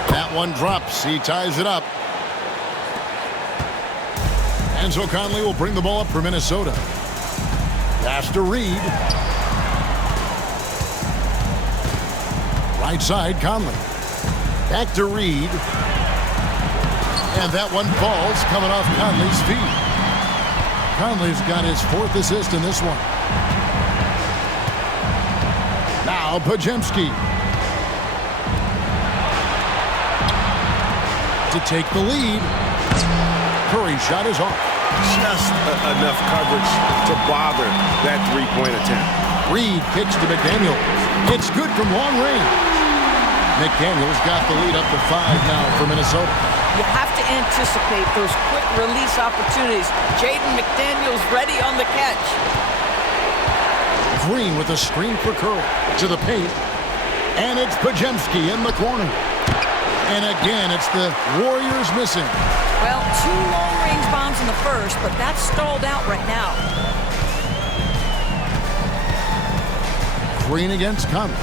That one drops. He ties it up. And so Conley will bring the ball up for Minnesota. Pass to Reed. Right side, Conley. Back to Reed. And that one falls, coming off Conley's feet. Conley's got his 4th assist in this one. Now Podziemski. To take the lead. Curry's shot is off. Just enough coverage to bother that three-point attempt. Reed kicks to McDaniel. It's good from long range. McDaniel's got the lead up to 5 now for Minnesota. You have to anticipate those quick release opportunities. Jaden McDaniel's ready on the catch. Green with a screen for Curry to the paint. And it's Podziemski in the corner. And again, it's the Warriors missing. Well, 2 long-range bombs in the first, but that's stalled out right now. Green against Conley.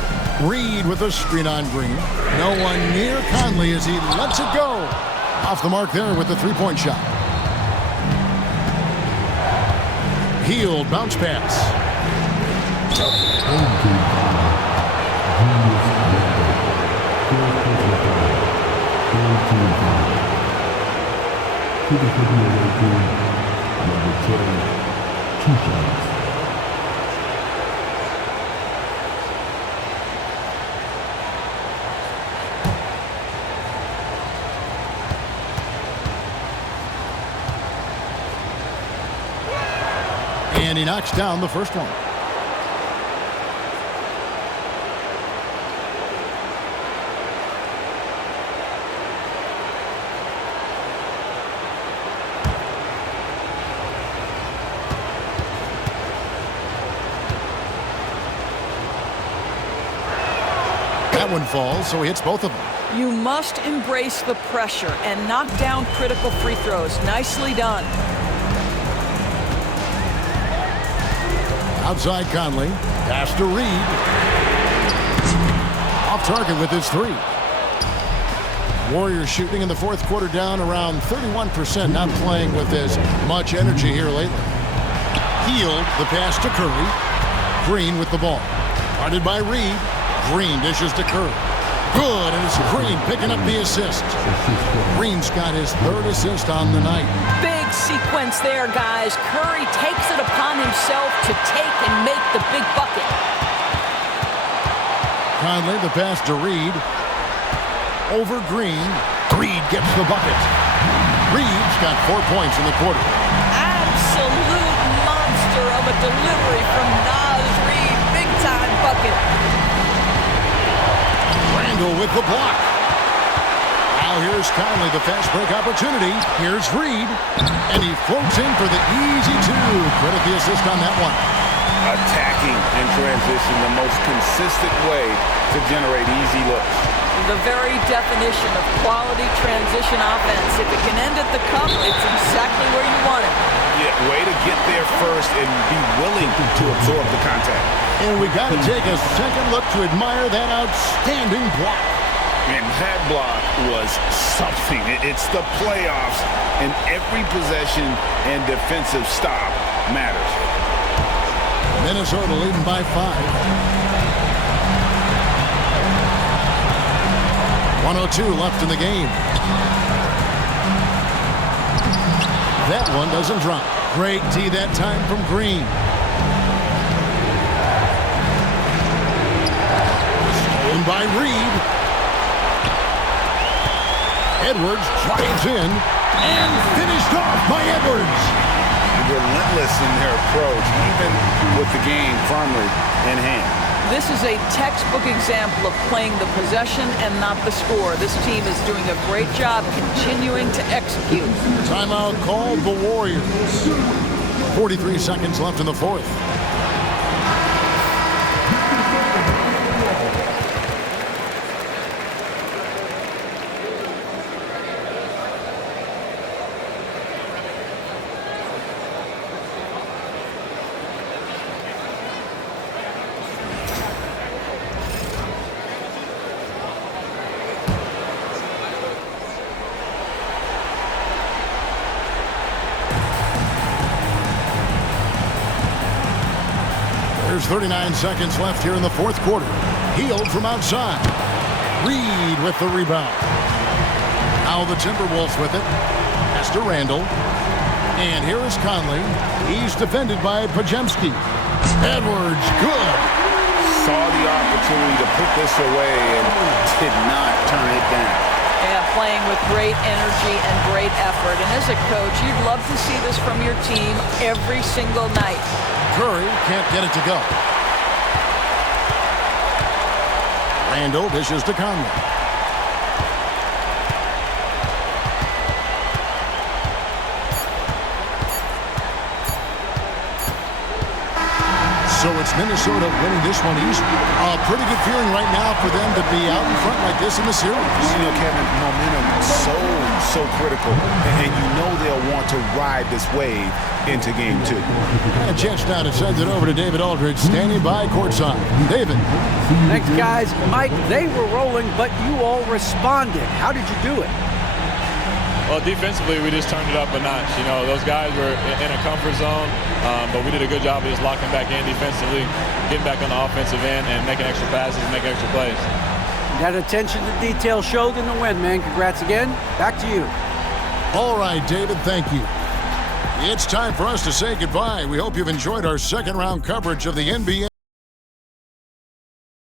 Reed with a screen on Green. No one near Conley as he lets it go. Off the mark there with the 3-point shot. Hield bounce pass. And he knocks down the first one. That one falls, so he hits both of them. You must embrace the pressure and knock down critical free throws. Nicely done. Outside Conley. Pass to Reed. Off target with his three. Warriors shooting in the fourth quarter down around 31%, not playing with as much energy here lately. Healed the pass to Curry. Green with the ball. Guarded by Reed. Green dishes to Curry. Good, and it's Green picking up the assist. Green's got his third assist on the night. Big sequence there, guys. Curry takes it upon himself to take and make the big bucket. Conley, the pass to Reed. Over Green. Reed gets the bucket. Reed's got 4 points in the quarter. Absolute monster of a delivery from Naz Reed. Big time bucket. Randall with the block. Now here's Conley, the fast break opportunity. Here's Reed. And he floats in for the easy two. Credit the assist on that one. Attacking in transition, the most consistent way to generate easy looks. The very definition of quality transition offense. If it can end at the cup, it's exactly where you want it. Yeah, way to get there first and be willing to absorb the contact. And we got to take a second look to admire that outstanding block. And that block was something. It's the playoffs, and every possession and defensive stop matters. Minnesota leading by 5. 1:02 left in the game. That one doesn't drop. Great D that time from Green. Stolen by Reed. Edwards drives in and finished off by Edwards. Relentless in their approach, even with the game firmly in hand. This is a textbook example of playing the possession and not the score. This team is doing a great job continuing to execute. Timeout called the Warriors. 43 seconds left in the fourth. There's 39 seconds left here in the fourth quarter. Healed from outside. Reed with the rebound. Now the Timberwolves with it. Pass to Randall. And here is Conley. He's defended by Pajemski. Edwards, good. Saw the opportunity to put this away and did not turn it down. Yeah, playing with great energy and great effort. And as a coach, you'd love to see this from your team every single night. Curry can't get it to go. Randall dishes to Conley. So it's Minnesota winning this one easy. A pretty good feeling right now for them to be out in front like this in the series. You know, Kevin, momentum so critical. And you know they'll want to ride this wave into game 2. And a chance now to send it over to David Aldridge, standing by courtside. David. Thanks, guys. Mike, they were rolling, but you all responded. How did you do it? Well, defensively, we just turned it up a notch. You know, those guys were in a comfort zone, but we did a good job of just locking back in defensively, getting back on the offensive end, and making extra passes and making extra plays. That attention to detail showed in the win, man. Congrats again. Back to you. All right, David, thank you. It's time for us to say goodbye. We hope you've enjoyed our second round coverage of the NBA